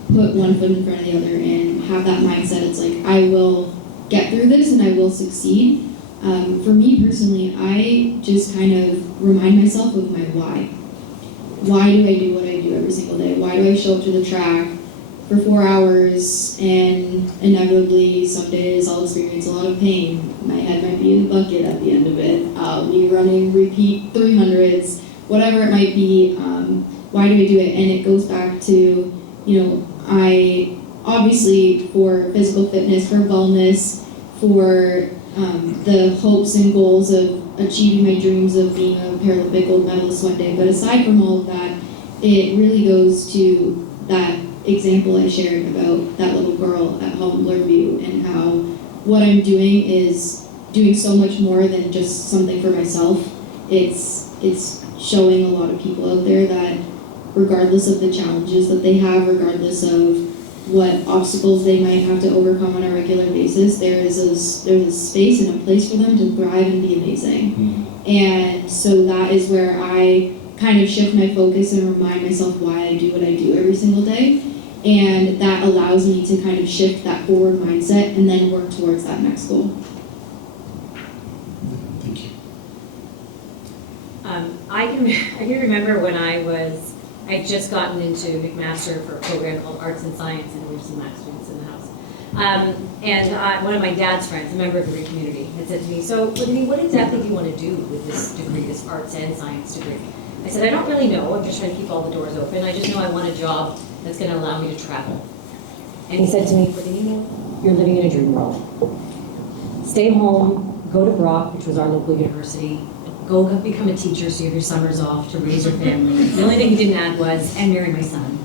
put one foot in front of the other and have that mindset, it's like, I will get through this and I will succeed. For me personally, I just kind of remind myself of my why. Why do I do what I do every single day? Why do I show up to the track for 4 hours and inevitably some days I'll experience a lot of pain. My head might be in the bucket at the end of it. I'll be running repeat 300s, whatever it might be. Why do I do it? And it goes back to, I obviously for physical fitness, for wellness, for the hopes and goals of achieving my dreams of being a Paralympic gold medalist one day. But aside from all of that, it really goes to that example I shared about that little girl at home, Blurview, and how what I'm doing is doing so much more than just something for myself. It's showing a lot of people out there that regardless of the challenges that they have, regardless of what obstacles they might have to overcome on a regular basis, there's a space and a place for them to thrive and be amazing. Mm-hmm. And so that is where I kind of shift my focus and remind myself why I do what I do every single day. And that allows me to kind of shift that forward mindset and then work towards that next goal. Thank you. I can remember when I'd just gotten into McMaster for a program called Arts and Science, and we have some math students in the house. One of my dad's friends, a member of the Greek community, had said to me, so what exactly do you want to do with this degree, this arts and science degree? I said, I don't really know. I'm just trying to keep all the doors open. I just know I want a job that's going to allow me to travel. And he said to me, what do you mean? You're living in a dream world. Stay home, go to Brock, which was our local university, go become a teacher so you have your summers off to raise your family. The only thing he didn't add was, and marry my son.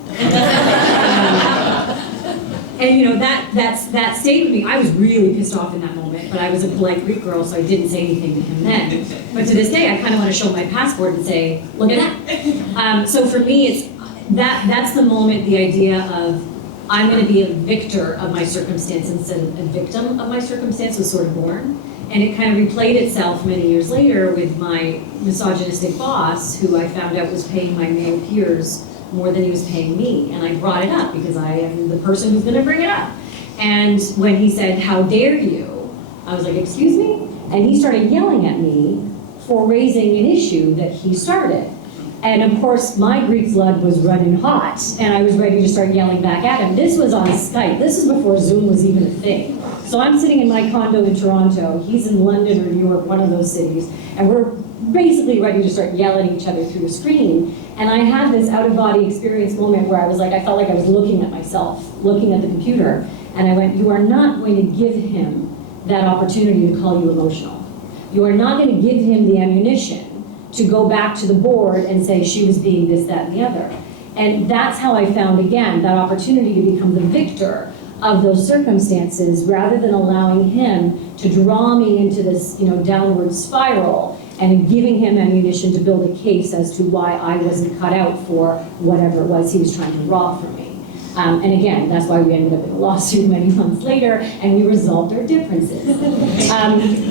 And that stayed with me. I was really pissed off in that moment, but I was a polite Greek girl, so I didn't say anything to him then. But to this day, I kind of want to show my passport and say, look at that. So for me, it's that's the moment, the idea of I'm going to be a victor of my circumstance instead of a victim of my circumstance was sort of born. And it kind of replayed itself many years later with my misogynistic boss, who I found out was paying my male peers more than he was paying me. And I brought it up because I am the person who's going to bring it up. And when he said, how dare you? I was like, excuse me? And he started yelling at me for raising an issue that he started. And of course, my Greek blood was running hot, and I was ready to start yelling back at him. This was on Skype. This is before Zoom was even a thing. So I'm sitting in my condo in Toronto. He's in London or New York, one of those cities, and we're basically ready to start yelling at each other through the screen. And I had this out-of-body experience moment where I was like, I felt like I was looking at myself, looking at the computer, and I went, you are not going to give him that opportunity to call you emotional. You are not going to give him the ammunition to go back to the board and say she was being this, that, and the other. And that's how I found, again, that opportunity to become the victor of those circumstances, rather than allowing him to draw me into this, downward spiral and giving him ammunition to build a case as to why I wasn't cut out for whatever it was he was trying to rob from me. And again, that's why we ended up in a lawsuit many months later, and we resolved our differences.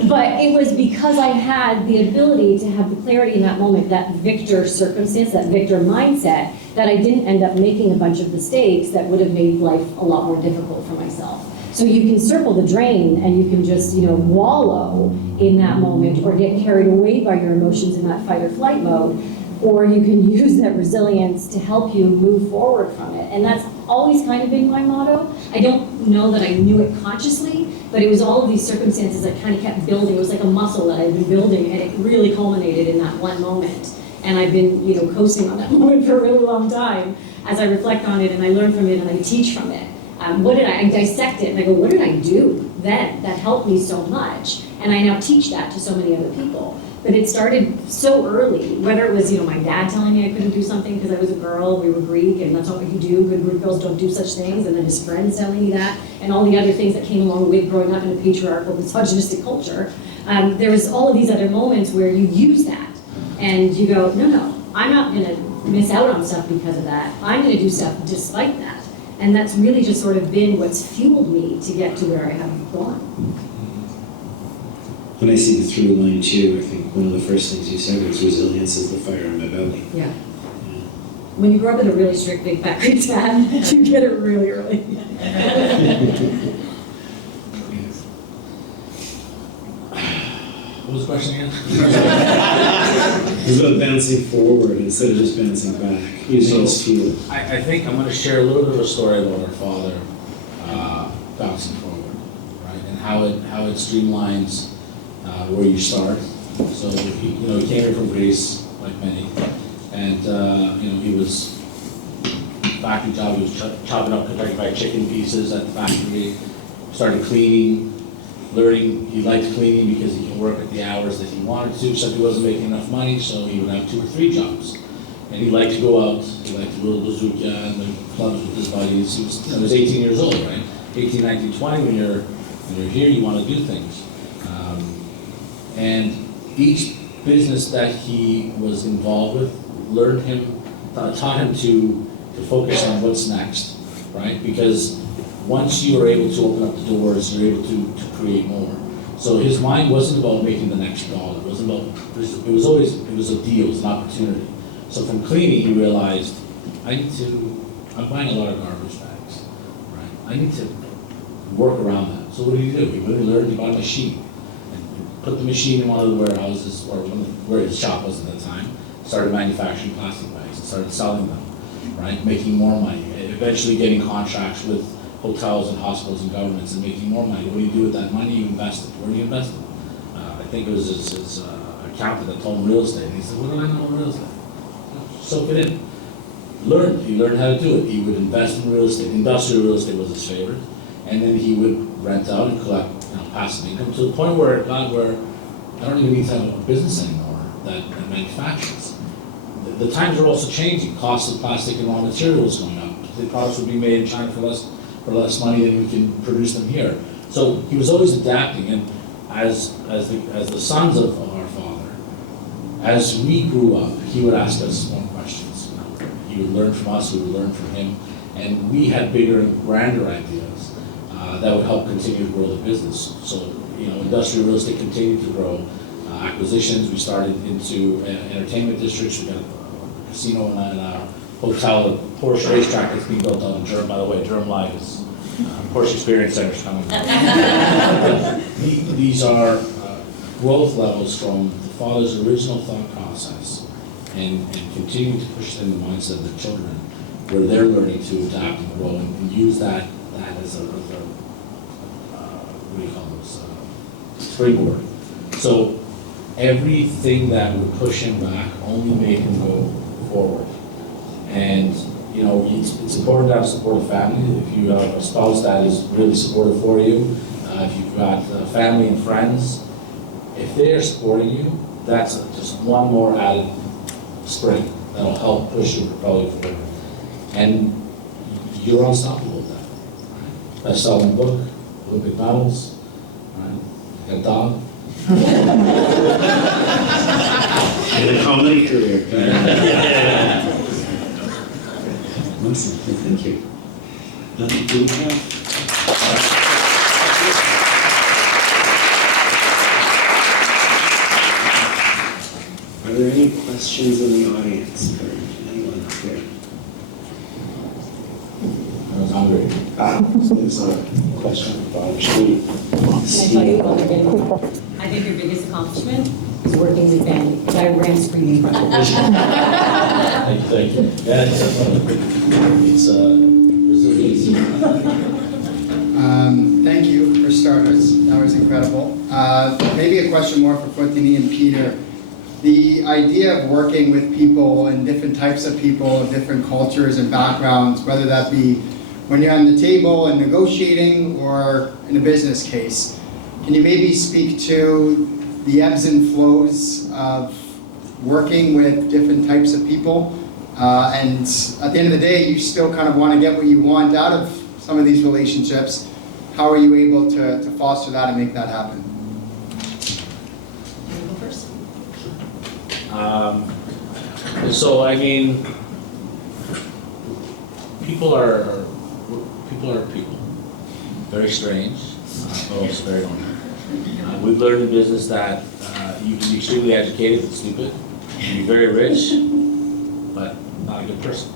But it was because I had the ability to have the clarity in that moment, that victor circumstance, that victor mindset, that I didn't end up making a bunch of mistakes that would have made life a lot more difficult for myself. So you can circle the drain and you can just, wallow in that moment or get carried away by your emotions in that fight or flight mode, or you can use that resilience to help you move forward from it. And that's always kind of been my motto. I don't know that I knew it consciously, but it was all of these circumstances that kind of kept building. It was like a muscle that I'd been building, and it really culminated in that one moment. And I've been, coasting on that moment for a really long time as I reflect on it and I learn from it and I teach from it. I dissect it and I go, what did I do then that helped me so much? And I now teach that to so many other people. But it started so early, whether it was, my dad telling me I couldn't do something because I was a girl, we were Greek, and that's not what you do, good Greek girls don't do such things, and then his friends telling me that, and all the other things that came along with growing up in a patriarchal, misogynistic culture. There was all of these other moments where you use that, and you go, no, I'm not gonna miss out on stuff because of that, I'm gonna do stuff despite that. And that's really just sort of been what's fueled me to get to where I have gone. When I see the through line too, I think one of the first things you said was resilience is the fire in my belly. Yeah. When you grow up with a really strict big fat Greek dad, you get it really early. What was the question again? It's about bouncing forward instead of just bouncing back. Using this fuel. I think I'm going to share a little bit of a story about our father bouncing forward, right? And how it streamlines where you start. So he came here from Greece, like many, and he was factory job. He was chopping up Kentucky Fried Chicken pieces at the factory. Started cleaning, learning. He liked cleaning because he can work at the hours that he wanted to. Except he wasn't making enough money, so he would have 2 or 3 jobs. And he liked to go out. He liked to go to bazooka and the clubs with his buddies. He was 18 years old, right? 18, 19, 20. When you're here, you want to do things. And each business that he was involved with taught him to focus on what's next, right? Because once you are able to open up the doors, you're able to create more. So his mind wasn't about making the next dollar. It was a deal, it was an opportunity. So from cleaning, he realized, I'm buying a lot of garbage bags, right? I need to work around that. So what did he do? He really learned, he bought a machine. Put the machine in one of the warehouses, or where his shop was at the time, started manufacturing plastic bags and started selling them, right? Making more money, eventually getting contracts with hotels and hospitals and governments and making more money. What do you do with that money? You invest it. Where do you invest it? I think it was his accountant that told him real estate. He said, what do I know in real estate? Soak it in. He learned how to do it. He would invest in real estate. Industrial real estate was his favorite. And then he would rent out and collect passive income to the point where it got where I don't even need to have a business anymore that manufactures. The times are also changing. Costs of plastic and raw materials going up. The products would be made in China for less money than we can produce them here. So he was always adapting, and as the sons of our father, as we grew up, he would ask us more questions. He would learn from us, we would learn from him, and we had bigger and grander ideas that would help continue to grow the business. So, industrial real estate continued to grow. Acquisitions, we started into entertainment districts. We got a casino and a hotel, a Porsche racetrack that's being built out in Durham. By the way, Durham Live is Porsche Experience Center's coming. These are growth levels from the father's original thought process and continue to push them in the mindset of their children, where they're learning to adapt and grow and use that as a what do you call those, springboard. So everything that would push him back only made him go forward. And it's important to have a supportive family. If you have a spouse that is really supportive for you, if you've got family and friends, if they're supporting you, that's just one more added spring that'll help push you, propel you forward. And you're unstoppable with that. Right? Best-selling book, Olympic medals, right? Got a dog. And a comedy career. Awesome, thank you. Do we have? Are there any questions in the audience for anyone up here? I was hungry. There's a question about Steve. Can I tell you about I think your biggest accomplishment is working with family, because I ran screaming from it. Thank you. Yeah, it's resilience. Thank you for starters. That was incredible. Maybe a question more for Fortini and Peter. The idea of working with people and different types of people, different cultures and backgrounds, whether that be when you're on the table and negotiating or in a business case, can you maybe speak to the ebbs and flows of working with different types of people? And at the end of the day, you still kind of want to get what you want out of some of these relationships. How are you able to foster that and make that happen? So I mean, people are people. Very strange, but also very normal. We've learned in business that you can be extremely educated but stupid. You can be very rich, but not a good person.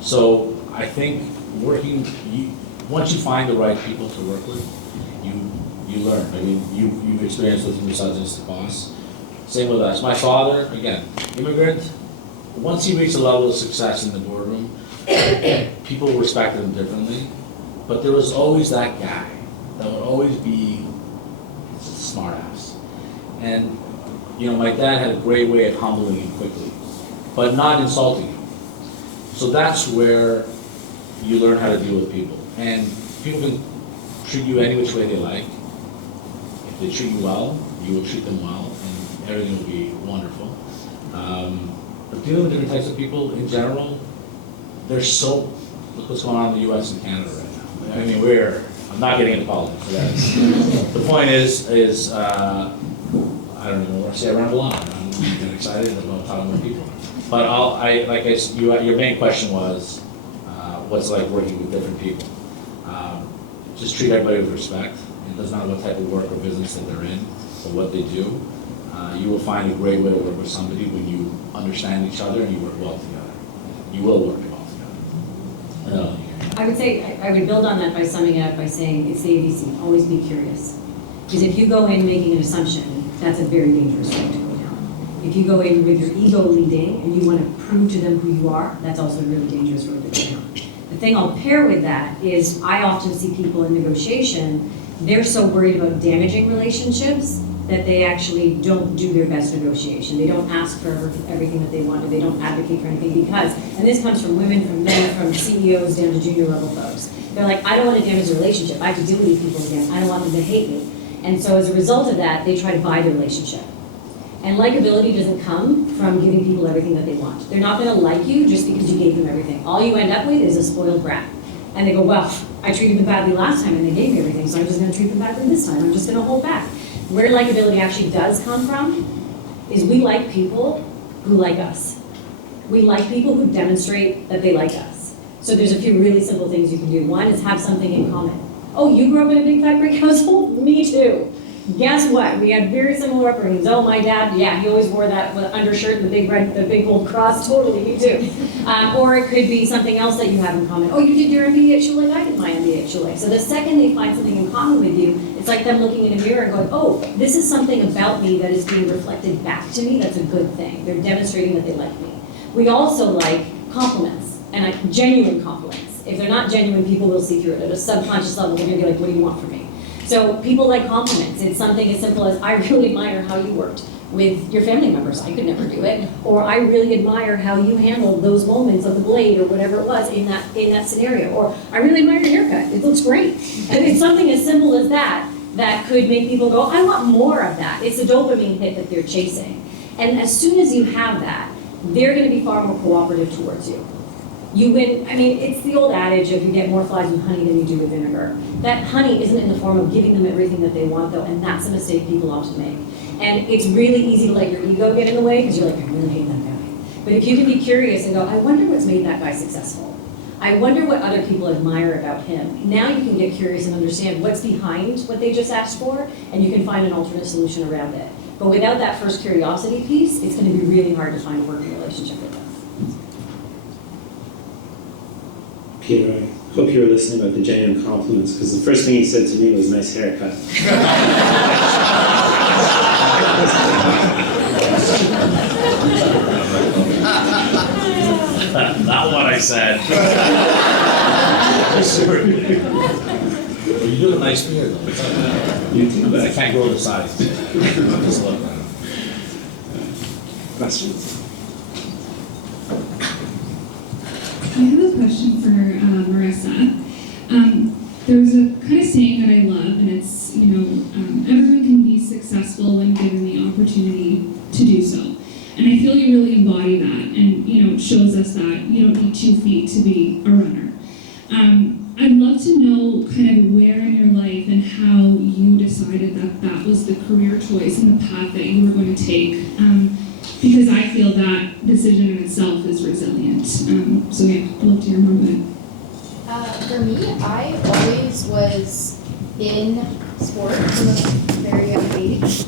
So I think once you find the right people to work with, you learn. I mean, you've experienced with misogynistic boss. Same with us. My father, again, immigrant. Once he reached a level of success in the boardroom, people respected him differently. But there was always that guy that would always be a smart ass. And, you know, my dad had a great way of humbling him quickly, but not insulting him. So that's where you learn how to deal with people. And people can treat you any which way they like. If they treat you well, you will treat them well, and everything will be wonderful. But dealing with different types of people in general, look what's going on in the US and Canada right now. I mean, I'm not getting into politics. The point is I don't even know where to say I ramble on. I'm getting excited about talking with people. But your main question was, what's it like working with different people? Just treat everybody with respect. It doesn't matter what type of work or business that they're in or what they do. You will find a great way to work with somebody when you understand each other and you work well together. You will work well together. I would say, I would build on that by summing it up by saying, it's the ABC, always be curious. Because if you go in making an assumption, that's a very dangerous way to go down. If you go in with your ego leading and you want to prove to them who you are, that's also a really dangerous road to go down. The thing I'll pair with that is I often see people in negotiation, they're so worried about damaging relationships that they actually don't do their best negotiation. They don't ask for everything that they want, or they don't advocate for anything because, and this comes from women, from men, from CEOs down to junior level folks. They're like, I don't want to damage the relationship. I have to deal with these people again. I don't want them to hate me. And so as a result of that, they try to buy the relationship. And likability doesn't come from giving people everything that they want. They're not gonna like you just because you gave them everything. All you end up with is a spoiled brat. And they go, well, I treated them badly last time and they gave me everything, so I'm just gonna treat them badly this time. I'm just gonna hold back. Where likability actually does come from is we like people who like us. We like people who demonstrate that they like us. So there's a few really simple things you can do. One is have something in common. Oh, you grew up in a big fat Greek household? Me too. Guess what? We had very similar upbringings. Oh, my dad, yeah, he always wore that undershirt and the big gold cross. Totally, me too. Or it could be something else that you have in common. Oh, you did your MBA at Schulich, I did my MBA at Schulich. So the second they find something in common with you, it's like them looking in a mirror and going, oh, this is something about me that is being reflected back to me. That's a good thing. They're demonstrating that they like me. We also like compliments, and like genuine compliments. If they're not genuine, people will see through it. At a subconscious level, they're gonna be like, what do you want from me? So people like compliments. It's something as simple as, I really admire how you worked with your family members. I could never do it. Or I really admire how you handled those moments of the blade or whatever it was in that scenario. Or I really admire your haircut. It looks great. And it's something as simple as that that could make people go, I want more of that. It's a dopamine hit that they're chasing. And as soon as you have that, they're gonna be far more cooperative towards you. You win, I mean, it's the old adage of you get more flies with honey than you do with vinegar. That honey isn't in the form of giving them everything that they want though, and that's a mistake people often make. And it's really easy to let your ego get in the way because you're like, I really hate that guy. But if you can be curious and go, I wonder what's made that guy successful. I wonder what other people admire about him. Now you can get curious and understand what's behind what they just asked for, and you can find an alternate solution around it. But without that first curiosity piece, it's going to be really hard to find a working relationship with them. Peter, I hope you were listening about the genuine compliments, because the first thing he said to me was nice haircut. Not what I said. Well, you do have a nice beard though. You do, But I can't grow the size. Just look. Questions? I have a question for Marissa. There's a kind of saying that I love, and it's, everyone can be successful when given the opportunity to do so. And I feel you really embody that, and, it shows us that you don't need 2 feet to be a runner. I'd love to know kind of where in your life and how you decided that that was the career choice and the path that you were going to take. Because I feel that decision in itself is resilient. So yeah, I'd love to hear more about it. For me, I always was in sport from a very young age.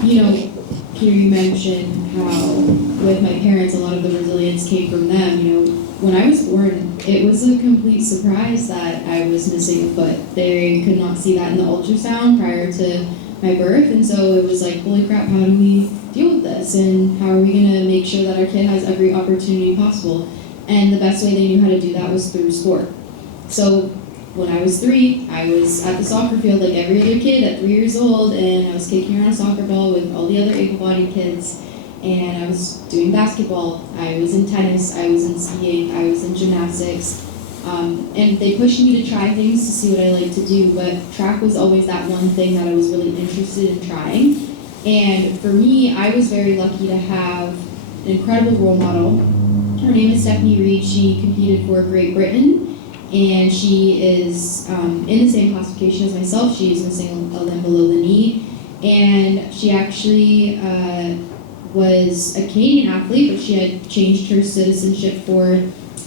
Peter, you mentioned how with my parents, a lot of the resilience came from them. When I was born, it was a complete surprise that I was missing a foot. They could not see that in the ultrasound prior to my birth, and so it was like, holy crap, how do we deal with this? And how are we gonna make sure that our kid has every opportunity possible? And the best way they knew how to do that was through sport. So when I was 3, I was at the soccer field like every other kid at 3 years old, and I was kicking around a soccer ball with all the other able-bodied kids, and I was doing basketball, I was in tennis, I was in skiing, I was in gymnastics, and they pushed me to try things to see what I liked to do, but track was always that one thing that I was really interested in trying. And for me, I was very lucky to have an incredible role model. Her name is Stephanie Reed. She competed for Great Britain, and she is in the same classification as myself. She is missing a limb below the knee, and she actually was a Canadian athlete, but she had changed her citizenship for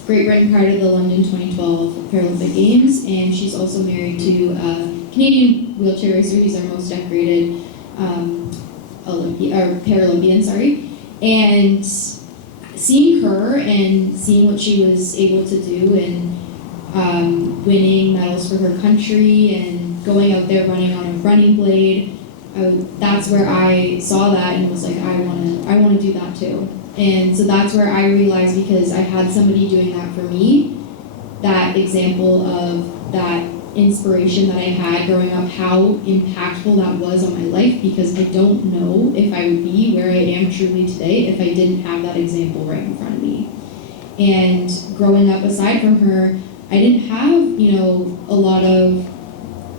Great Britain prior to the London 2012 Paralympic Games, and she's also married to a Canadian wheelchair racer. He's our most decorated Paralympian, and seeing her and seeing what she was able to do and winning medals for her country and going out there running on a running blade, that's where I saw that and was like, I want to do that too. And so that's where I realized, because I had somebody doing that for me, that example of that inspiration that I had growing up, how impactful that was on my life, because I don't know if I would be where I am truly today if I didn't have that example right in front of me. And growing up, aside from her, I didn't have, a lot of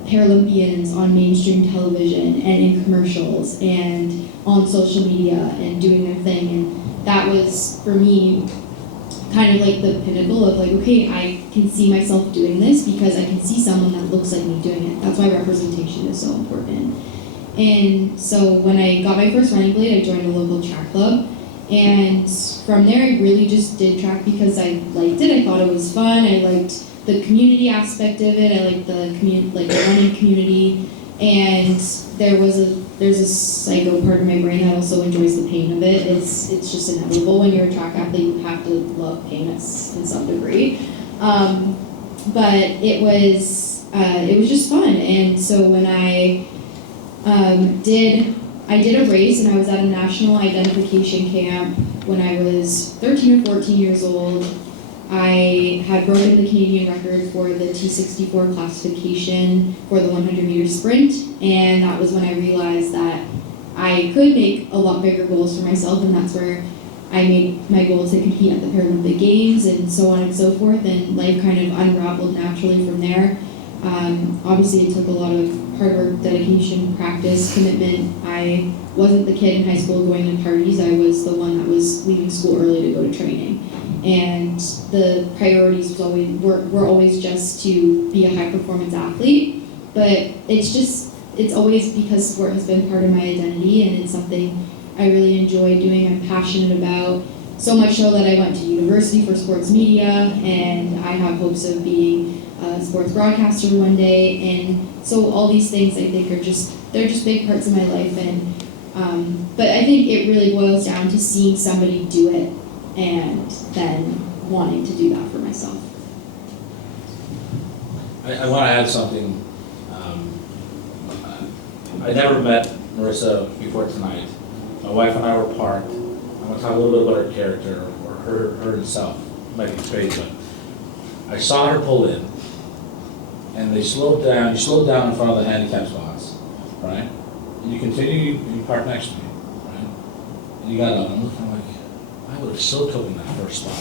Paralympians on mainstream television and in commercials and on social media and doing their thing. And that was, for me, kind of like the pinnacle of like, okay, I can see myself doing this because I can see someone that looks like me doing it. That's why representation is so important. And so when I got my first running blade, I joined a local track club. And from there, I really just did track because I liked it. I thought it was fun. I liked the community aspect of it. I liked the the running community. And there's a psycho part of my brain that also enjoys the pain of it. It's just inevitable. When you're a track athlete, you have to love pain in some degree. But it was just fun. And so when I did a race, and I was at a national identification camp when I was 13 or 14 years old. I had broken the Canadian record for the T64 classification for the 100-meter sprint, and that was when I realized that I could make a lot bigger goals for myself, and that's where I made my goal to compete at the Paralympic Games and so on and so forth, and life kind of unraveled naturally from there. Obviously, it took a lot of hard work, dedication, practice, commitment. I wasn't the kid in high school going to parties. I was the one that was leaving school early to go to training. And the priorities were always just to be a high performance athlete. But it's always because sport has been part of my identity, and it's something I really enjoy doing, I'm passionate about. So much so that I went to university for sports media, and I have hopes of being a sports broadcaster one day. And so all these things I think they're just big parts of my life. And but I think it really boils down to seeing somebody do it and then wanting to do that for myself. I want to add something. I never met Marissa before tonight. My wife and I were parked. I'm going to talk a little bit about her character, or her herself. Might be crazy, but I saw her pull in, and they slowed down. You slowed down in front of the handicap spots, right? And you continue, you park next to me, right? And you got out. I'm looking like, I would have so taken that first spot.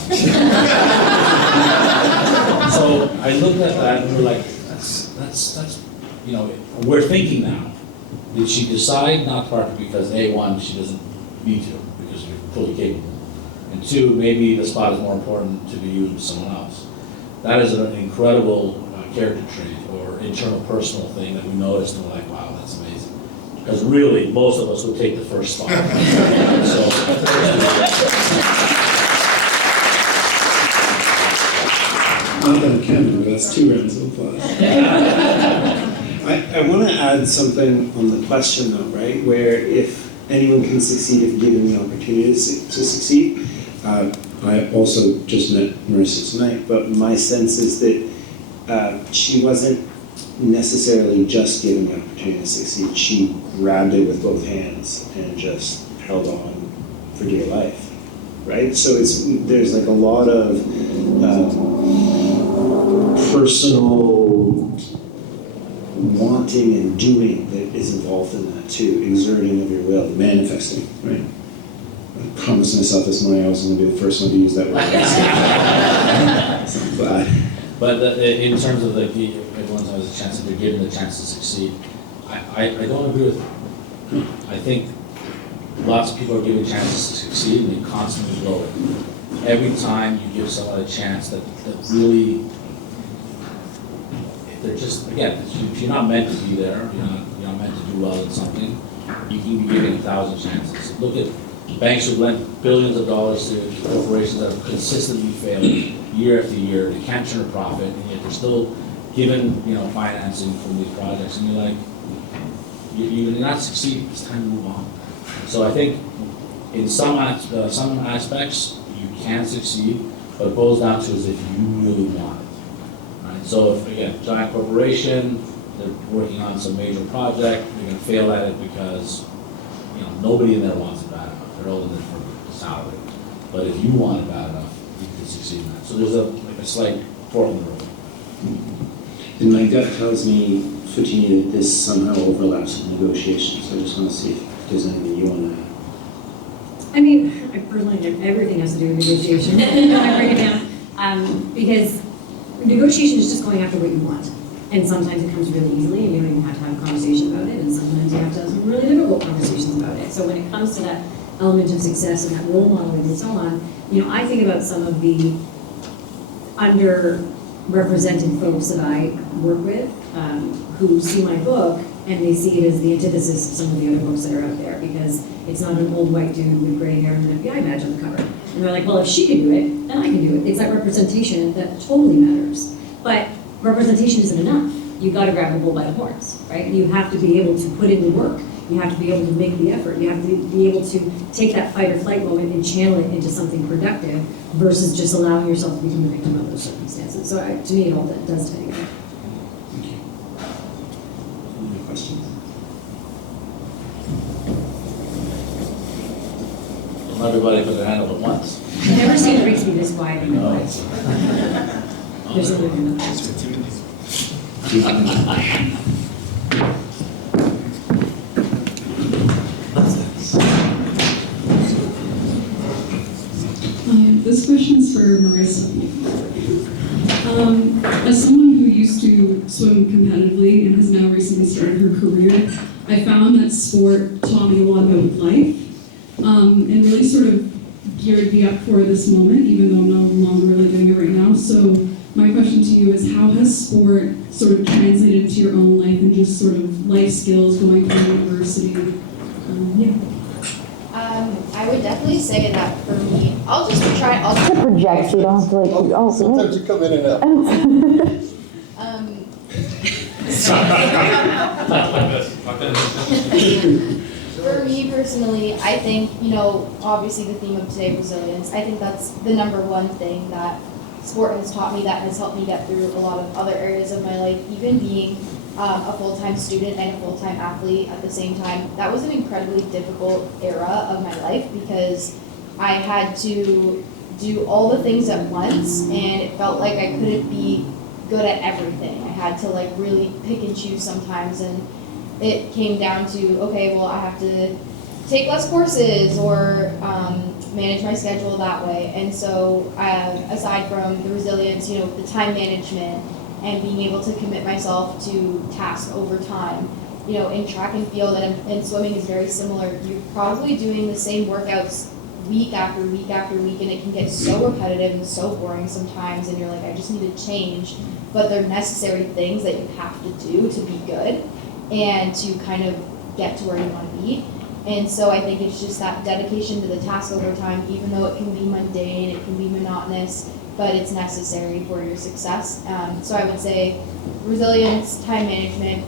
So I looked at that and we were like, that's, you know, we're thinking now. Did she decide not to park because A1, she doesn't need to because you're fully capable, and 2, maybe the spot is more important to be used with someone else. That is an incredible character trait or internal personal thing that we noticed and we're like, wow, that's amazing. Because really, most of us would take the first spot. So, not that I can, but that's 2 rounds of applause. I want to add something on the question though, right? Where if anyone can succeed if given the opportunity to succeed. I also just met Marissa tonight, but my sense is that she wasn't necessarily just given the opportunity to succeed. She grabbed it with both hands and just held on for dear life, right? So there's like a lot of personal wanting and doing that is involved in that too, exerting of your will, manifesting, right? I promised myself this morning I was going to be the first one to use that word. So I'm glad. but in terms of like everyone has a chance, if they're given the chance to succeed, I don't agree with you. I think lots of people are given chances to succeed and they constantly blow it. Every time you give someone a chance that really, they're just, again, if you're not meant to be there, you're not meant to do well in something, you can be given 1,000 chances. Look at banks who lend billions of dollars to corporations that have consistently failed year after year. They can't turn a profit, and yet they're still given, financing from these projects. And you're like, you're not succeeding. It's time to move on. So I think in some aspects you can succeed, but it boils down to is if you really want it. Right? So if again, giant corporation, they're working on some major project, they're going to fail at it because nobody in there wants it bad enough. They're all in there for salary. But if you want it bad enough, you can succeed in that. So there's a slight fork in the road. And my gut tells me, Futini, that this somehow overlaps with negotiations. So I just want to see if there's anything you want to add. I mean, I personally think everything has to do with negotiation. I break it down. Because negotiation is just going after what you want. And sometimes it comes really easily and you don't even have to have a conversation about it. And sometimes you have to have some really difficult conversations about it. So when it comes to that element of success and that role modeling and so on, I think about some of the underrepresented folks that I work with who see my book and they see it as the antithesis of some of the other books that are out there because it's not an old white dude with gray hair and an FBI badge on the cover. And they're like, well, if she can do it, then I can do it. It's that representation that totally matters. But representation isn't enough. You've got to grab the bull by the horns, right? You have to be able to put in the work. You have to be able to make the effort. You have to be able to take that fight or flight moment and channel it into something productive versus just allowing yourself to become a victim of those circumstances. So to me, it all does tie together. Thank you. Any questions? Not everybody put their hand up at once. I've never seen the race be this wide in my No. life. There's another one. This question is for Marissa. As someone who used to swim competitively and has now recently started her career, I found that sport taught me a lot about life, and really sort of geared me up for this moment, even though I'm no longer really doing it right now. So my question to you is, how has sport sort of translated into your own life and just sort of life skills going through university? I would definitely say that for me, I'll just To project, so you don't have to like, Sometimes you come in and out. um, for me personally, I think, obviously the theme of today, resilience, I think that's the number one thing that sport has taught me, that has helped me get through a lot of other areas of my life, even being a full-time student and a full-time athlete at the same time. That was an incredibly difficult era of my life because I had to do all the things at once, and it felt like I couldn't be good at everything. I had to like really pick and choose sometimes, and it came down to, okay, well, I have to take less courses or manage my schedule that way. And so aside from the resilience, the time management and being able to commit myself to tasks over time, in track and field and swimming is very similar. You're probably doing the same workouts week after week after week, and it can get so repetitive and so boring sometimes, and you're like, I just need to change. But they're necessary things that you have to do to be good and to kind of get to where you want to be. And so I think it's just that dedication to the task over time, even though it can be mundane, it can be monotonous, but it's necessary for your success. So I would say resilience, time management.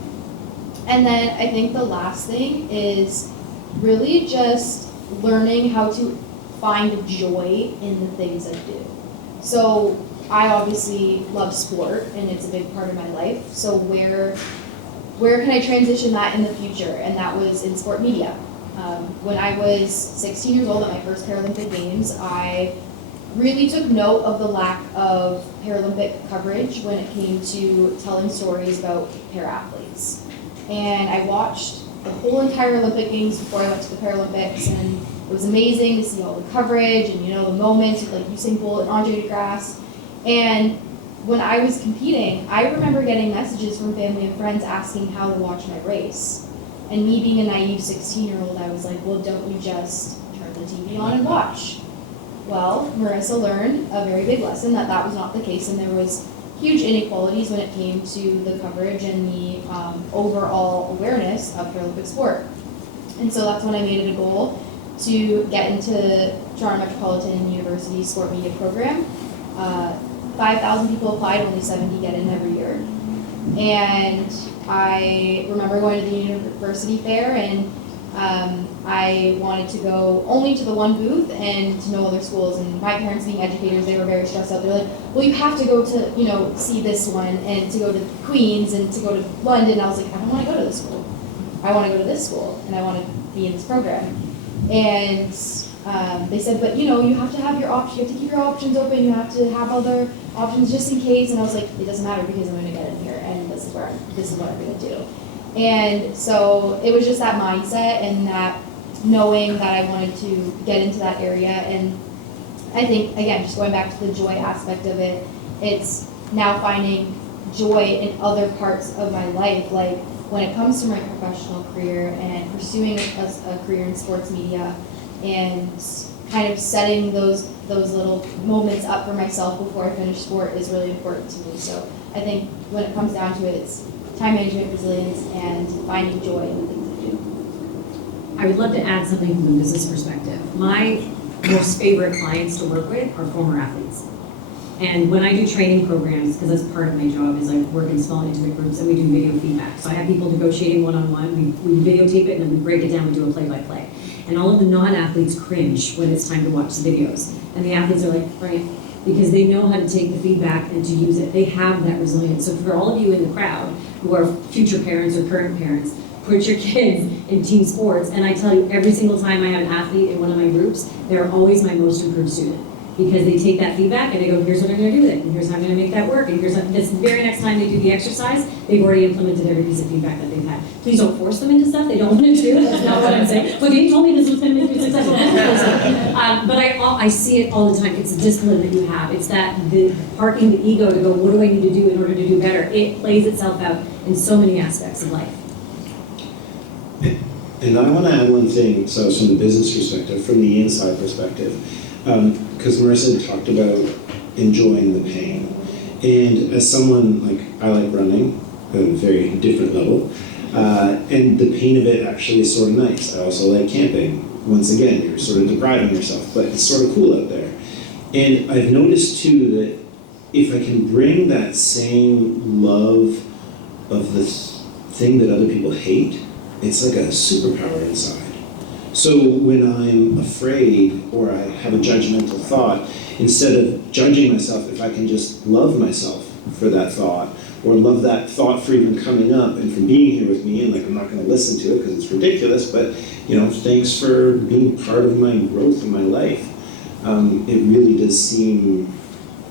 And then I think the last thing is really just learning how to find joy in the things I do. So I obviously love sport, and it's a big part of my life. So where can I transition that in the future? And that was in sport media. When I was 16 years old at my first Paralympic Games, I really took note of the lack of Paralympic coverage when it came to telling stories about para-athletes. And I watched the whole entire Olympic Games before I went to the Paralympics, and it was amazing to see all the coverage and the moments with like Usain Bolt and Andre DeGrasse. And when I was competing, I remember getting messages from family and friends asking how to watch my race. And me being a naive 16-year-old, I was like, well, don't you just turn the TV on and watch? Well, Marissa learned a very big lesson that was not the case, and there was huge inequalities when it came to the coverage and the overall awareness of Paralympic sport. And so that's when I made it a goal to get into Toronto Metropolitan University Sport Media Program. 5,000 people applied, only 70 get in every year. And I remember going to the university fair, and I wanted to go only to the one booth and to no other schools. And my parents, being educators, they were very stressed out. They're like, well, you have to go to, see this one, and to go to Queen's, and to go to London. I was like, I don't want to go to this school. I want to go to this school, and I want to be in this program. And they said, but you have to have your options. You have to keep your options open. You have to have other options just in case. And I was like, it doesn't matter because I'm going to get in here, and this is what I'm going to do. And so it was just that mindset and that knowing that I wanted to get into that area. And I think, again, just going back to the joy aspect of it, it's now finding joy in other parts of my life. Like when it comes to my professional career and pursuing a career in sports media, and kind of setting those little moments up for myself before I finish sport is really important to me. So I think when it comes down to it, it's time management, resilience, and finding joy in the things I do. I would love to add something from the business perspective. My most favorite clients to work with are former athletes. And when I do training programs, because that's part of my job, is I work in small intimate groups and we do video feedback. So I have people negotiating one-on-one, we videotape it, and then we break it down and do a play-by-play. And all of the non-athletes cringe when it's time to watch the videos. And the athletes are like, right, because they know how to take the feedback and to use it. They have that resilience. So for all of you in the crowd who are future parents or current parents, put your kids in team sports. And I tell you, every single time I have an athlete in one of my groups, they're always my most improved student. Because they take that feedback and they go, here's what I'm going to do with it, and here's how I'm going to make that work, and here's how, this very next time they do the exercise, they've already implemented every piece of feedback that they've had. that. Please don't force them into stuff they don't want to do. That's not what I'm saying. But they told me this was going to make you a successful business person. But I see it all the time. It's a discipline that you have. It's that the parking the ego to go, what do I need to do in order to do better? It plays itself out in so many aspects of life. And I want to add one thing, so from the business perspective, from the inside perspective, because Marissa talked about enjoying the pain. And as someone, like, I like running at a very different level, and the pain of it actually is sort of nice. I also like camping. Once again, you're sort of depriving yourself, but it's sort of cool out there. And I've noticed too that if I can bring that same love of the thing that other people hate, it's like a superpower inside. So when I'm afraid or I have a judgmental thought, instead of judging myself, if I can just love myself for that thought, or love that thought for even coming up and for being here with me, and like I'm not going to listen to it because it's ridiculous, but thanks for being part of my growth in my life. It really does seem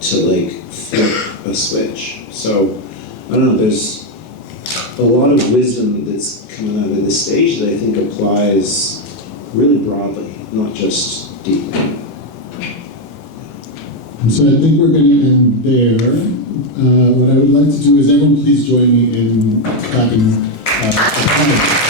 to like flip a switch. So I don't know, there's a lot of wisdom that's coming out of this stage that I think applies really broadly, not just deeply. So I think we're going to end there. What I would like to do is everyone please join me in clapping for comments.